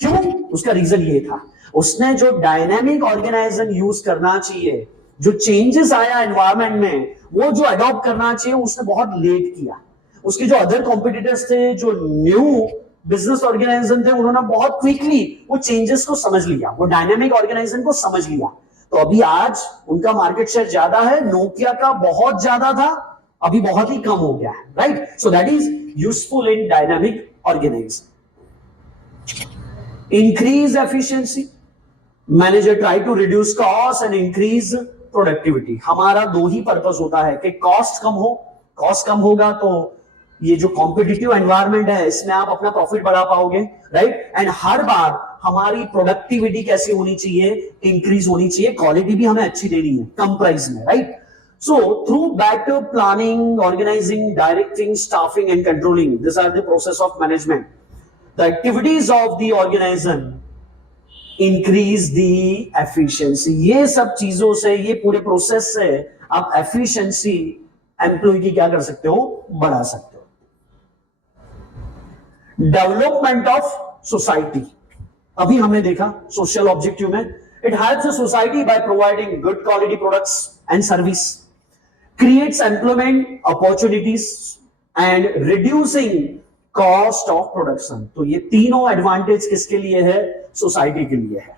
क्यों? उसका रीजन ये था, उसने जो डायनामिक ऑर्गेनाइजेशन यूज करना चाहिए, जो चेंजेस आया एनवायरमेंट में, वो जो अडॉप्ट करना चाहिए, उसने बहुत लेट किया। उसके जो अदर कॉम्पिटिटर्स थे, जो न्यू बिजनेस ऑर्गेनाइजेशन थे, उन्होंने बहुत क्विकली वो चेंजेस को समझ लिया, वो डायनामिक ऑर्गेनाइजेशन को समझ लिया। तो अभी आज उनका मार्केट शेयर ज्यादा है, नोकिया का बहुत ज्यादा था, अभी बहुत ही कम हो गया है, right. So that is useful in dynamic organization. Increase efficiency, manager try to reduce cost and increase productivity. हमारा दो ही पर्पस होता है कि कॉस्ट कम हो। कॉस्ट कम होगा तो ये जो कॉम्पिटिटिव एनवायरनमेंट है, इसमें आप अपना प्रॉफिट बढ़ा पाओगे, राइट। एंड हर बार हमारी प्रोडक्टिविटी कैसी होनी चाहिए? इंक्रीज होनी चाहिए। क्वालिटी भी हमें अच्छी देनी है कम प्राइस में, right. So through better planning, organizing, directing, staffing and controlling, these are the process of management. The activities of the organization increase the efficiency. ये सब चीजों से, ये पूरे प्रोसेस से आप एफिशिएंसी एम्प्लॉय की क्या कर सकते हो? बढ़ा सकते हो। डेवलपमेंट ऑफ सोसाइटी, अभी हमने देखा सोशल ऑब्जेक्टिव में, it helps the society by providing good quality products and service, creates employment opportunities and reducing cost of production. तो ये तीनों एडवांटेज किसके लिए है? सोसाइटी के लिए है।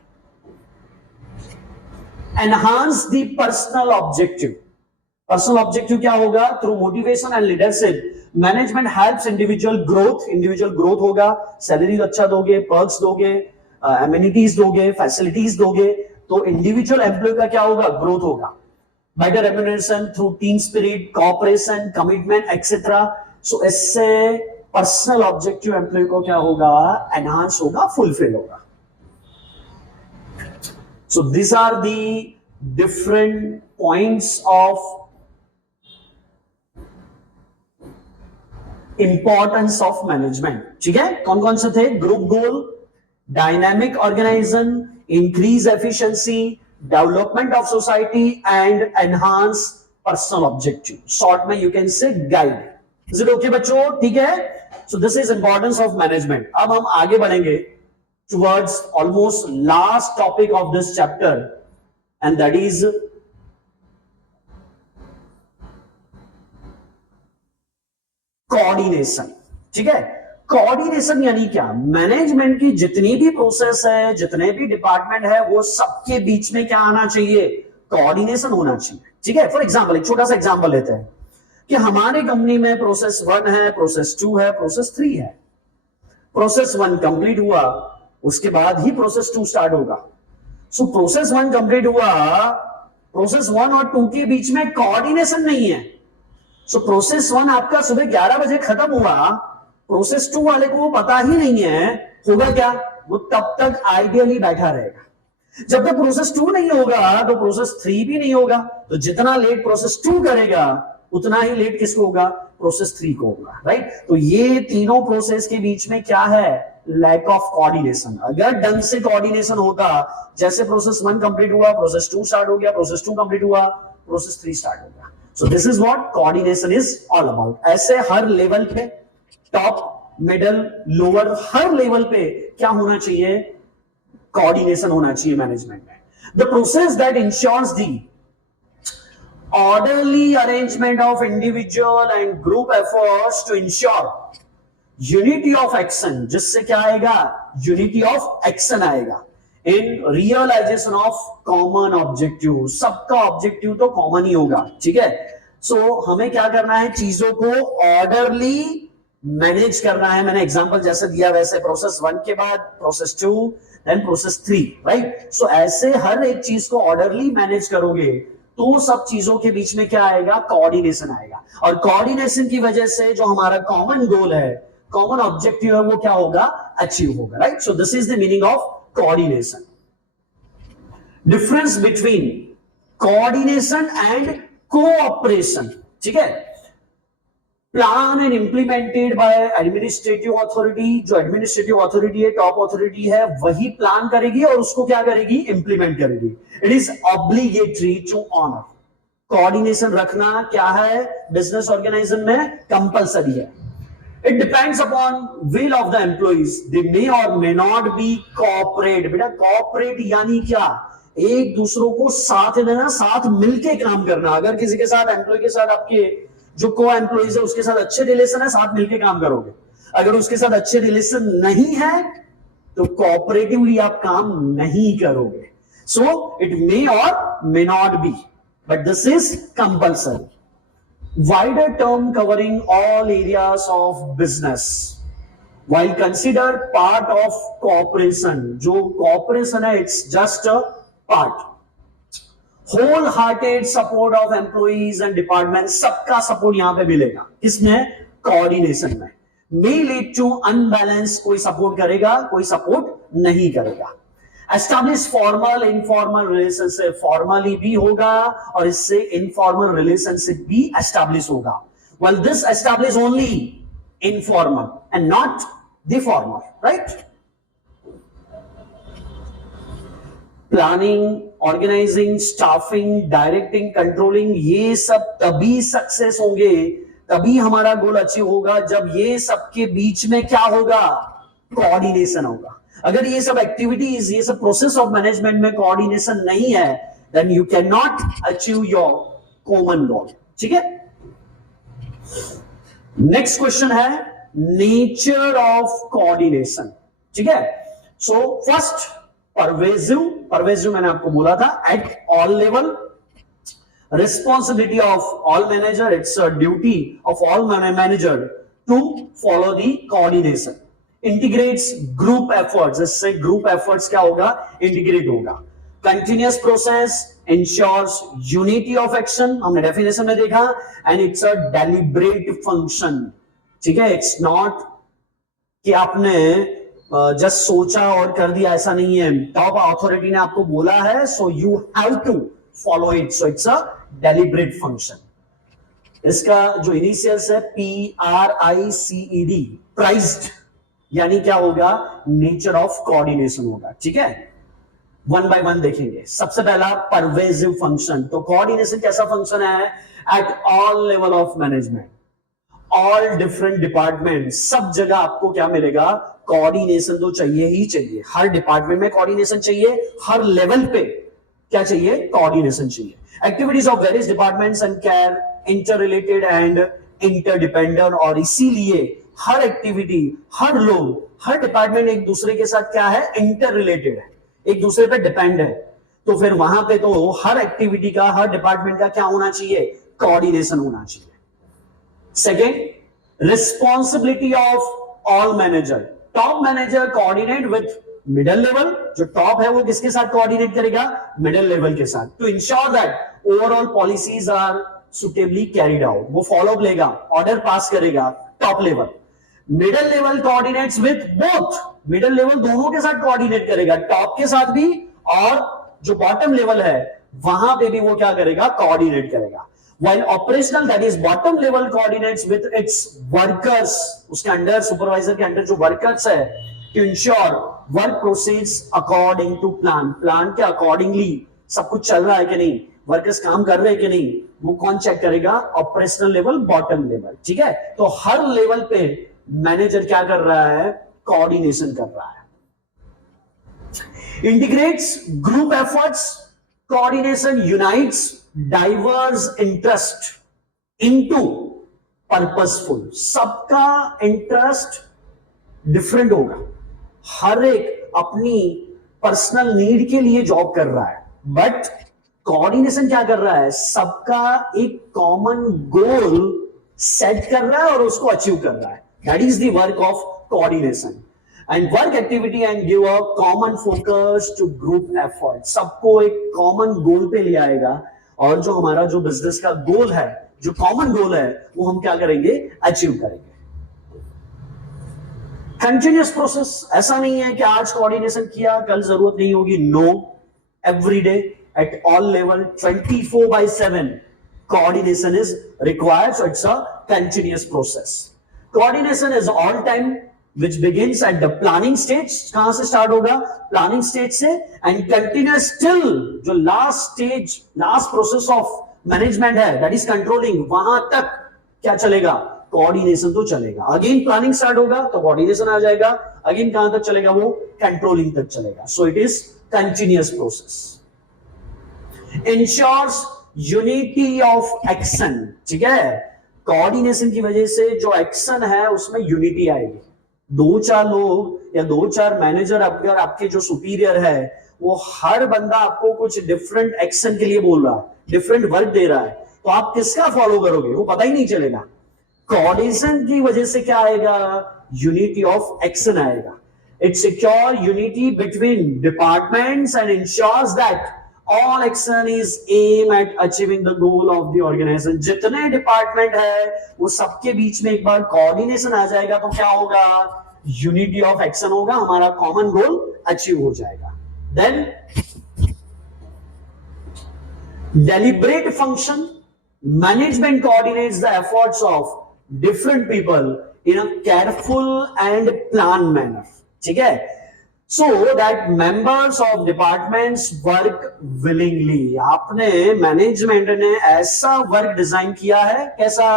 Enhance the personal objective. Personal objective क्या होगा? Through motivation and leadership management helps individual growth. Individual growth होगा, सैलरी अच्छा दोगे, पर्क्स दोगे, एमिनिटीज दोगे, फैसिलिटीज दोगे, तो इंडिविजुअल एम्प्लॉय का क्या होगा? ग्रोथ होगा। Better remuneration through team spirit, cooperation, commitment, etc. So इससे पर्सनल ऑब्जेक्टिव एम्प्लॉय को क्या होगा? एनहांस होगा, फुलफिल होगा। So these are the different points of importance of management. ठीक है, कौन कौन से थे? Group goal, dynamic organization, increase efficiency, development of society and enhance personal objective. Short में you can say guide. Is it okay बच्चों? ठीक है। So this is importance of management. अब हम आगे बढ़ेंगे towards almost last topic of this chapter and that is coordination. ठीक है, कोऑर्डिनेशन यानी क्या? मैनेजमेंट की जितनी भी प्रोसेस है, जितने भी डिपार्टमेंट है, वो सबके बीच में क्या आना चाहिए? कोऑर्डिनेशन होना चाहिए। ठीक है, फॉर एग्जांपल एक छोटा सा एग्जांपल लेते हैं कि हमारे कंपनी में प्रोसेस 1 है, प्रोसेस 2 है, प्रोसेस 3 है। प्रोसेस 1 कंप्लीट हुआ, उसके बाद ही प्रोसेस 2 स्टार्ट होगा। सो प्रोसेस 1 कंप्लीट हुआ, प्रोसेस 1 और 2 के बीच में कोऑर्डिनेशन नहीं है। सो प्रोसेस 1 आपका सुबह 11 बजे खत्म हुआ, प्रोसेस 2 वाले को वो पता ही नहीं है, होगा क्या? वो तब तक आइडियली बैठा रहेगा। जब तक प्रोसेस 2 नहीं होगा तो प्रोसेस 3 भी नहीं होगा। तो जितना लेट प्रोसेस 2 करेगा उतना ही लेट किसको होगा? प्रोसेस 3 को होगा, राइट। तो ये तीनों प्रोसेस के बीच में क्या है? Lack of coordination. अगर ढंग से कोऑर्डिनेशन होता, जैसे प्रोसेस 1 कंप्लीट हुआ, प्रोसेस 2 स्टार्ट हो गया, प्रोसेस 2 कंप्लीट हुआ, प्रोसेस 3 स्टार्ट हो गया। So this is what coordination is all about. ऐसे हर लेवल पे, टॉप, मिडल, लोअर, हर लेवल पे क्या होना चाहिए? कोऑर्डिनेशन होना चाहिए मैनेजमेंट में। The process that ensures the orderly arrangement of individual and group efforts to ensure unity of action, जिससे क्या आएगा? unity of action आएगा in realization of common objective। सबका ऑब्जेक्टिव तो कॉमन ही होगा, ठीक है। सो हमें क्या करना है? चीजों को ऑर्डरली मैनेज करना है, मैंने एग्जांपल जैसे दिया वैसे, प्रोसेस 1 के बाद प्रोसेस 2, देन प्रोसेस 3, राइट। सो ऐसे हर एक चीज को ऑर्डरली मैनेज करोगे तो सब चीजों के बीच में क्या आएगा, कोऑर्डिनेशन आएगा। और कोऑर्डिनेशन की वजह से जो हमारा कॉमन गोल है, कॉमन ऑब्जेक्टिव है, वो क्या होगा, अचीव होगा, right. So this is the meaning of coordination. Difference between coordination and cooperation, ठीक है। Plan and implemented bye administrative authority, जो एडमिनिस्ट्रेटिव अथॉरिटी है, टॉप अथॉरिटी है, वही प्लान करेगी और उसको क्या करेगी, इंप्लीमेंट करेगी। It is obligatory to honour. Coordination रखना क्या है, बिजनेस ऑर्गेनाइजेशन में कंपलसरी है। It depends upon will of the employees, they may or may not be cooperate. बेटा कोऑपरेट यानी क्या, एक दूसरों को साथ देना, साथ मिलके काम करना। अगर किसी के साथ, एम्प्लॉय के साथ आपके जो को एम्प्लॉइज है उसके साथ अच्छे रिलेशन है, साथ मिलके काम करोगे। अगर उसके साथ अच्छे रिलेशन नहीं है तो कोऑपरेटिवली आप काम नहीं करोगे। So it may or may not B, but this is compulsory. Wider term covering all areas of business while consider part of cooperation। जो cooperation है, it's just a part। Whole hearted support of employees and department, सबका support यहां पे मिलेगा, किसमें, coordination में। May lead to unbalance, कोई support करेगा, कोई सपोर्ट नहीं करेगा। Establish formal informal relationship, formally भी होगा और इससे इनफॉर्मल रिलेशनशिप भी एस्टैब्लिश होगा। Well this establish only informal and not the formal, right. Planning, organizing, staffing, directing, controlling, ये सब तभी सक्सेस होंगे, तभी हमारा गोल अचीव होगा जब ये सब के बीच में क्या होगा, कोऑर्डिनेशन होगा। अगर ये सब एक्टिविटीज, ये सब प्रोसेस ऑफ मैनेजमेंट में कोऑर्डिनेशन नहीं है, then you can not achieve your common goal, ठीक है। नेक्स्ट क्वेश्चन है नेचर ऑफ कोऑर्डिनेशन, ठीक है। सो फर्स्ट परवेजिव मैंने आपको बोला था, at all level, responsibility of all manager, it's a duty of all manager to follow the coordination. Integrates group efforts, इससे ग्रुप एफर्ट्स क्या होगा, इंटीग्रेट होगा। Continuous process ensures unity of action, हमने definition में देखा, and it's a deliberate function, ठीक है। It's not कि आपने जस्ट सोचा और कर दिया, ऐसा नहीं है। टॉप अथॉरिटी ने आपको बोला है, so you have to follow it, so it's a deliberate function. इसका जो इनिशियल्स है PRICED, प्राइज्ड, यानी क्या होगा, नेचर ऑफ कोऑर्डिनेशन होगा, ठीक है। वन बाय वन देखेंगे। सबसे पहला परवेजिव फंक्शन, तो कोऑर्डिनेशन कैसा फंक्शन है, eight all level of management, all different department, सब जगह आपको क्या मिलेगा, कोऑर्डिनेशन तो चाहिए ही चाहिए। हर डिपार्टमेंट में कोऑर्डिनेशन चाहिए, हर लेवल पे क्या चाहिए, कोऑर्डिनेशन चाहिए। Activities of various departments and care inter related and interdependent, और इसीलिए हर एक्टिविटी, हर लोग, हर डिपार्टमेंट एक दूसरे के साथ क्या है, इंटर रिलेटेड है, एक दूसरे पे डिपेंड है। तो फिर वहां पे तो हर एक्टिविटी का, हर डिपार्टमेंट का क्या होना चाहिए, कोऑर्डिनेशन होना चाहिए। Second, responsibility of all manager, top manager coordinate with middle level, जो टॉप है वो किसके साथ कोऑर्डिनेट करेगा, मिडिल लेवल के साथ, to ensure that overall policies are suitably carried out, वो फॉलो लेगा, ऑर्डर पास करेगा top level. Middle level coordinates with both, middle level दोनों के साथ कोऑर्डिनेट करेगा, टॉप के साथ भी और जो बॉटम लेवल है वहां पे भी वो क्या करेगा, कोऑर्डिनेट करेगा। While operational, that is bottom level coordinates with its workers, उसके अंडर, सुपरवाइजर के अंडर जो वर्कर्स है, to ensure work proceeds according to plan, plan के अकॉर्डिंगली सब कुछ चल रहा है कि नहीं, वर्कर्स काम कर रहे हैं कि नहीं, वो कौन चेक करेगा, ऑपरेशनल लेवल, बॉटम लेवल, ठीक है। तो हर लेवल पे मैनेजर क्या कर रहा है, कोऑर्डिनेशन कर रहा है। Integrates group efforts, coordination unites diverse interest into purposeful, सबका इंटरेस्ट डिफरेंट होगा, हर एक अपनी पर्सनल नीड के लिए जॉब कर रहा है, बट कोऑर्डिनेशन क्या कर रहा है, सबका एक कॉमन गोल सेट कर रहा है और उसको अचीव कर रहा है। That is the work of coordination. And work activity and give a common focus to group effort. सबको एक common goal पे ले आएगा, और जो हमारा जो बिजनेस का गोल है, जो कॉमन गोल है, वो हम क्या करेंगे, अचीव करेंगे. Continuous process. ऐसा नहीं है कि आज कोऑर्डिनेशन किया कल जरूरत नहीं होगी. No, every day at all level 24/7 coordination is required. So it's a continuous process. Coordination is all time, which begins at the planning stage. कहां से स्टार्ट होगा, प्लानिंग स्टेज से, एंड कंटिन्यूअस टिल जो last stage, last process of management है, that is controlling, वहां तक क्या चलेगा, कोऑर्डिनेशन तो चलेगा. अगेन प्लानिंग स्टार्ट होगा तो कोऑर्डिनेशन आ जाएगा, अगेन कहां तक चलेगा, वो कंट्रोलिंग तक चलेगा. So it is continuous process. Ensures unity of action. ठीक है, कोऑर्डिनेशन की वजह से जो एक्शन है उसमें यूनिटी आएगी. दो चार लोग या दो चार मैनेजर, अगर आपके जो सुपीरियर है वो हर बंदा आपको कुछ डिफरेंट एक्शन के लिए बोल रहा है, डिफरेंट वर्क दे रहा है, तो आप किसका फॉलो करोगे, वो पता ही नहीं चलेगा. कोऑर्डिनेशन की वजह से क्या आएगा, यूनिटी ऑफ एक्शन आएगा. It secure unity between departments and ensures that all action is aim at achieving the goal of the organization. जितने डिपार्टमेंट है वो सबके बीच में एक बार कोऑर्डिनेशन आ जाएगा तो क्या होगा, यूनिटी ऑफ एक्शन होगा, हमारा कॉमन गोल अचीव हो जाएगा. Then deliberate function. Management coordinates the efforts of different people in a careful and plan manner. ठीक है, so that members of departments work willingly. आपने मैनेजमेंट ने ऐसा वर्क डिजाइन किया है, कैसा,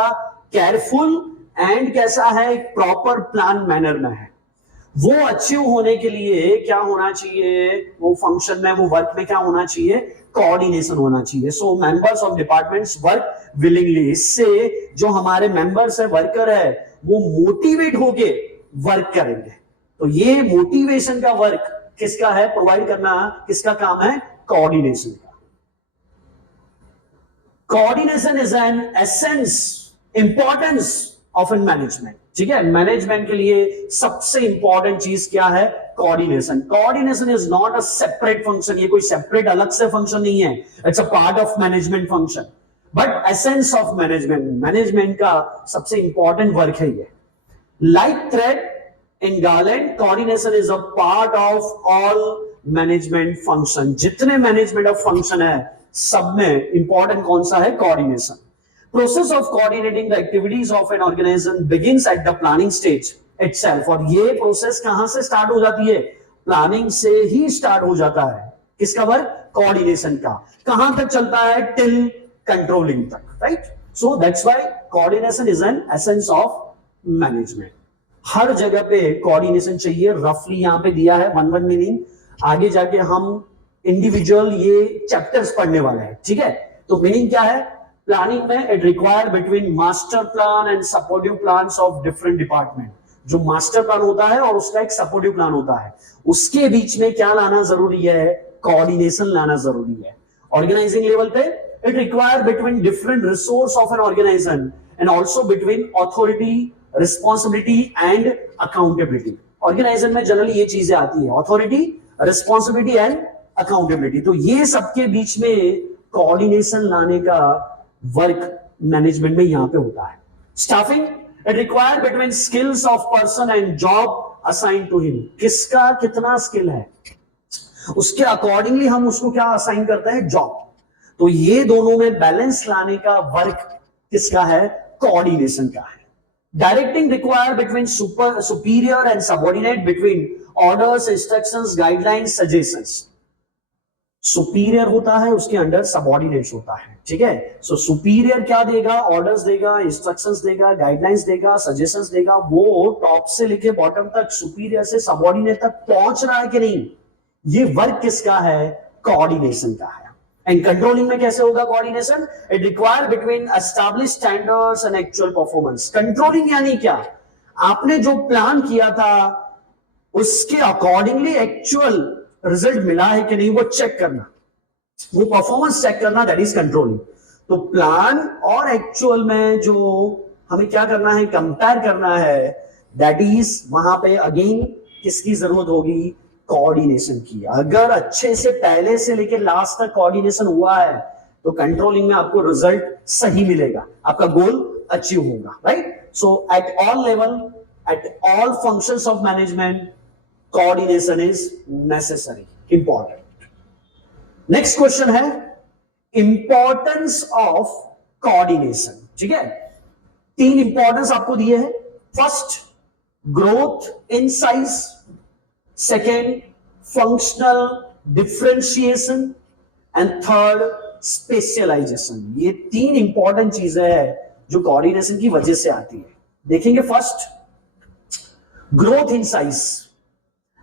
केयरफुल, एंड कैसा है, प्रॉपर प्लान मैनर में है. वो अचीव होने के लिए क्या होना चाहिए, वो फंक्शन में, वो वर्क में क्या होना चाहिए, कोऑर्डिनेशन होना चाहिए. So members of departments work willingly. इससे जो हमारे मेंबर्स है, वर्कर है, वो मोटिवेट होके वर्क करेंगे. तो ये मोटिवेशन का वर्क किसका है, प्रोवाइड करना किसका काम है, कोऑर्डिनेशन का. Coordination is an essence, importance of an management. ठीक है, मैनेजमेंट के लिए सबसे इंपॉर्टेंट चीज क्या है, coordination. Coordination is not a separate function. ये कोई सेपरेट अलग से फंक्शन नहीं है. It's a part of management function, but essence of management, management का सबसे इंपॉर्टेंट वर्क है ये. Like thread in Garland, coordination is a part of all management function. जितने management of function है सब में important कौन सा है, coordination. Process of coordinating the activities of an organization begins at the planning stage itself. और ये process कहां से start हो जाती है, planning से ही start हो जाता है. किसका वर्क, coordination का. कहां तक चलता है, till controlling तक, right? So that's why coordination is an essence of management. हर जगह पे कोऑर्डिनेशन चाहिए. रफली यहां पे दिया है वन मीनिंग. आगे जाके हम इंडिविजुअल ये चैप्टर्स पढ़ने वाले हैं. ठीक है, तो मीनिंग क्या है, प्लानिंग में it require between master plan and supportive plans of different department. जो मास्टर प्लान होता है और उसका एक सपोर्टिव प्लान होता है, उसके बीच में क्या लाना जरूरी है, कोऑर्डिनेशन लाना जरूरी है. ऑर्गेनाइजिंग लेवल पे it require between different resource of an organisation and also between authority, responsibility and accountability. Organisation में जनरली ये चीजें आती है, ऑथोरिटी, रिस्पॉन्सिबिलिटी एंड अकाउंटेबिलिटी. तो ये सबके बीच में कोऑर्डिनेशन लाने का वर्क मैनेजमेंट में यहां पे होता है. Staffing, it require between skills of person and job assign to him. किसका कितना स्किल है, उसके अकॉर्डिंगली हम उसको क्या असाइन करते हैं, जॉब. तो ये दोनों में बैलेंस लाने का वर्क किसका है, कोऑर्डिनेशन का है. Directing required between superior and subordinate, between orders, instructions, guidelines, suggestions. Superior होता है, उसके अंडर सबऑर्डिनेट्स होता है. ठीक है, सो सुपीरियर क्या देगा, ऑर्डर्स देगा, इंस्ट्रक्शंस देगा, गाइडलाइंस देगा, सजेशंस देगा. वो टॉप से लेके बॉटम तक, सुपीरियर से सबऑर्डिनेट तक पहुंच रहा है कि नहीं, ये वर्क किसका है, कोऑर्डिनेशन का है. एंड कंट्रोलिंग में कैसे होगा coordination, it require between established standards and actual performance. Controlling यानी क्या, आपने जो प्लान किया था उसके अकॉर्डिंगली एक्चुअल रिजल्ट मिला है कि नहीं, वो चेक करना, वो परफॉर्मेंस चेक करना, दैट इज कंट्रोलिंग. तो प्लान और एक्चुअल में जो हमें क्या करना है, कंपेयर करना है, दैट इज वहां पे अगेन किसकी जरूरत होगी, कोऑर्डिनेशन की। अगर अच्छे से पहले से लेकर लास्ट तक कोऑर्डिनेशन हुआ है तो कंट्रोलिंग में आपको रिजल्ट सही मिलेगा, आपका गोल अचीव होगा, right. So at all level, at all functions of management, coordination is necessary, important. Next question है इंपॉर्टेंस ऑफ कोऑर्डिनेशन। ठीक है, 3 इंपॉर्टेंस आपको दिए हैं। First, growth in size, second, functional differentiation and third, specialisation. ये 3 important चीजें हैं जो कोऑर्डिनेशन की वजह से आती है। देखेंगे first, growth in size.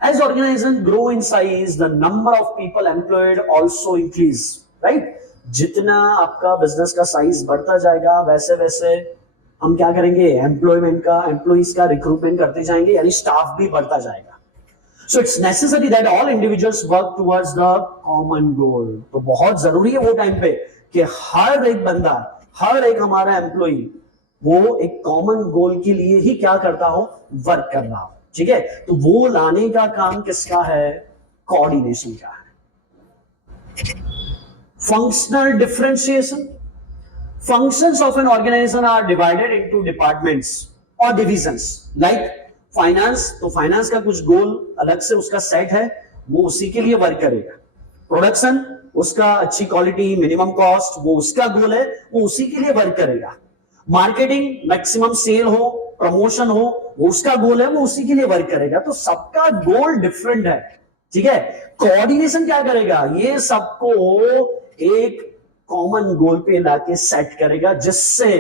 As organization grow in size, the number of people employed also increase, right? जितना आपका बिजनेस का साइज बढ़ता जाएगा वैसे वैसे हम क्या करेंगे, एम्प्लॉइज का रिक्रूटमेंट करते जाएंगे, यानी स्टाफ भी बढ़ता जाएगा। So it's necessary that all individuals work towards the common goal. तो बहुत जरूरी है वो टाइम पे कि हर एक बंदा, हर एक हमारा एम्प्लॉय वो एक कॉमन गोल के लिए ही क्या करता हो, वर्क कर रहा हो। ठीक है, तो वो लाने का काम किसका है, कोऑर्डिनेशन का है। Functional differentiation. Functions of an organisation are divided into departments और डिविजन्स। लाइक फाइनेंस, तो फाइनेंस का कुछ गोल अलग से उसका सेट है, वो उसी के लिए वर्क करेगा। प्रोडक्शन, उसका अच्छी क्वालिटी, मिनिमम कॉस्ट, वो उसका गोल है, वो उसी के लिए वर्क करेगा। मार्केटिंग, मैक्सिमम सेल हो, प्रमोशन हो, वो उसका गोल है, वो उसी के लिए वर्क करेगा। तो सबका गोल डिफरेंट है। ठीक है, कोऑर्डिनेशन क्या करेगा, ये सबको एक कॉमन गोल पे लाके सेट करेगा, जिससे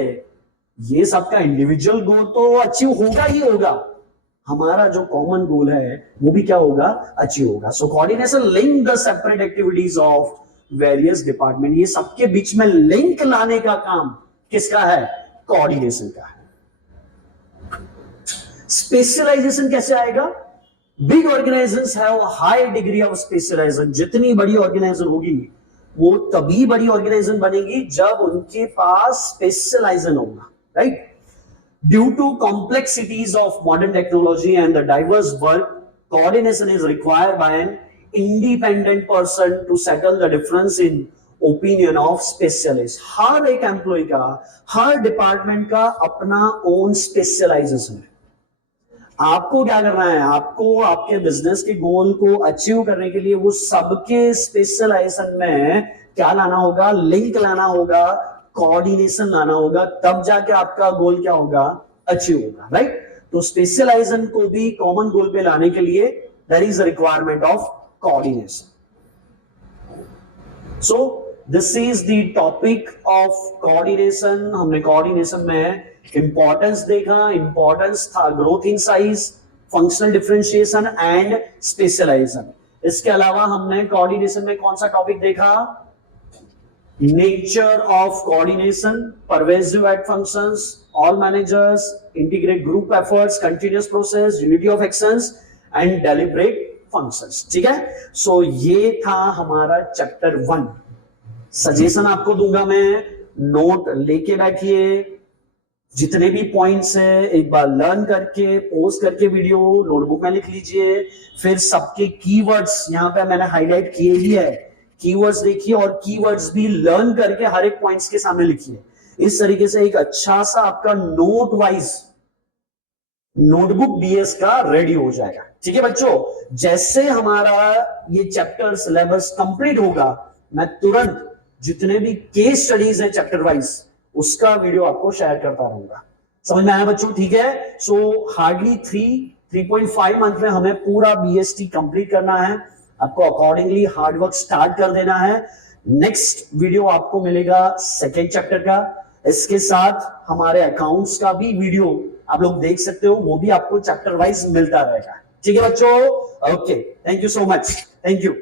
ये सबका इंडिविजुअल गोल तो अचीव होगा ही होगा, हमारा जो कॉमन गोल है वो भी क्या होगा, अचीव होगा। So coordination link the separate activities of various department. ये सबके बीच में लिंक लाने का काम किसका है, कोऑर्डिनेशन का है। स्पेशलाइजेशन कैसे आएगा, big organisations have high degree of specialisation. जितनी बड़ी ऑर्गेनाइजेशन होगी वो तभी बड़ी ऑर्गेनाइजेशन बनेगी जब उनके पास स्पेशलाइजेशन होगा, right. Due to complexities of modern technology and the diverse work, coordination is required by an independent person to settle the difference in opinion of specialist. हर एक एम्प्लॉय का, हर डिपार्टमेंट का अपना ओन स्पेशलाइजेशन है। आपको क्या करना है, आपको आपके बिजनेस के गोल को अचीव करने के लिए वो सबके स्पेशलाइजेशन में क्या लाना होगा, लिंक लाना होगा, कोऑर्डिनेशन लाना होगा, तब जाके आपका गोल क्या होगा, अचीव होगा, राइट। तो स्पेशलाइजेशन को भी कॉमन गोल पे लाने के लिए there is a requirement of coordination. So this is the topic of coordination. हमने कोऑर्डिनेशन में इंपॉर्टेंस देखा, इंपॉर्टेंस था growth in size, functional differentiation and specialisation. इसके अलावा हमने कोऑर्डिनेशन में कौन सा टॉपिक देखा, nature of coordination, pervasive at functions, all managers, integrate group efforts, continuous process, unity of actions and deliberate functions. ठीक है, सो ये था हमारा चैप्टर 1। सजेशन आपको दूंगा मैं, नोट लेके बैठिए, जितने भी पॉइंट्स हैं एक बार लर्न करके, पोस्ट करके वीडियो नोटबुक में लिख लीजिए। फिर सबके कीवर्ड्स यहां पे मैंने हाईलाइट किए ही है, कीवर्ड्स देखिए और कीवर्ड्स भी लर्न करके हर एक पॉइंट्स के सामने लिखिए। इस तरीके से एक अच्छा सा आपका नोट वाइज नोटबुक डीएस का रेडी हो जाएगा। ठीक है बच्चों, जैसे हमारा ये चैप्टर सिलेबस कंप्लीट होगा, मैं तुरंत जितने भी केस स्टडीज हैं चैप्टर वाइज उसका वीडियो आपको शेयर करता रहूंगा। समझ में आया बच्चों, ठीक है। सो हार्डली 3.5 मंथ में हमें पूरा बीएसटी कंप्लीट करना है। आपको अकॉर्डिंगली हार्डवर्क स्टार्ट कर देना है। नेक्स्ट वीडियो आपको मिलेगा सेकेंड चैप्टर का, इसके साथ हमारे अकाउंट्स का भी वीडियो आप लोग देख सकते हो, वो भी आपको चैप्टर वाइज मिलता रहेगा। ठीक है बच्चों, okay, thank you so much, thank you.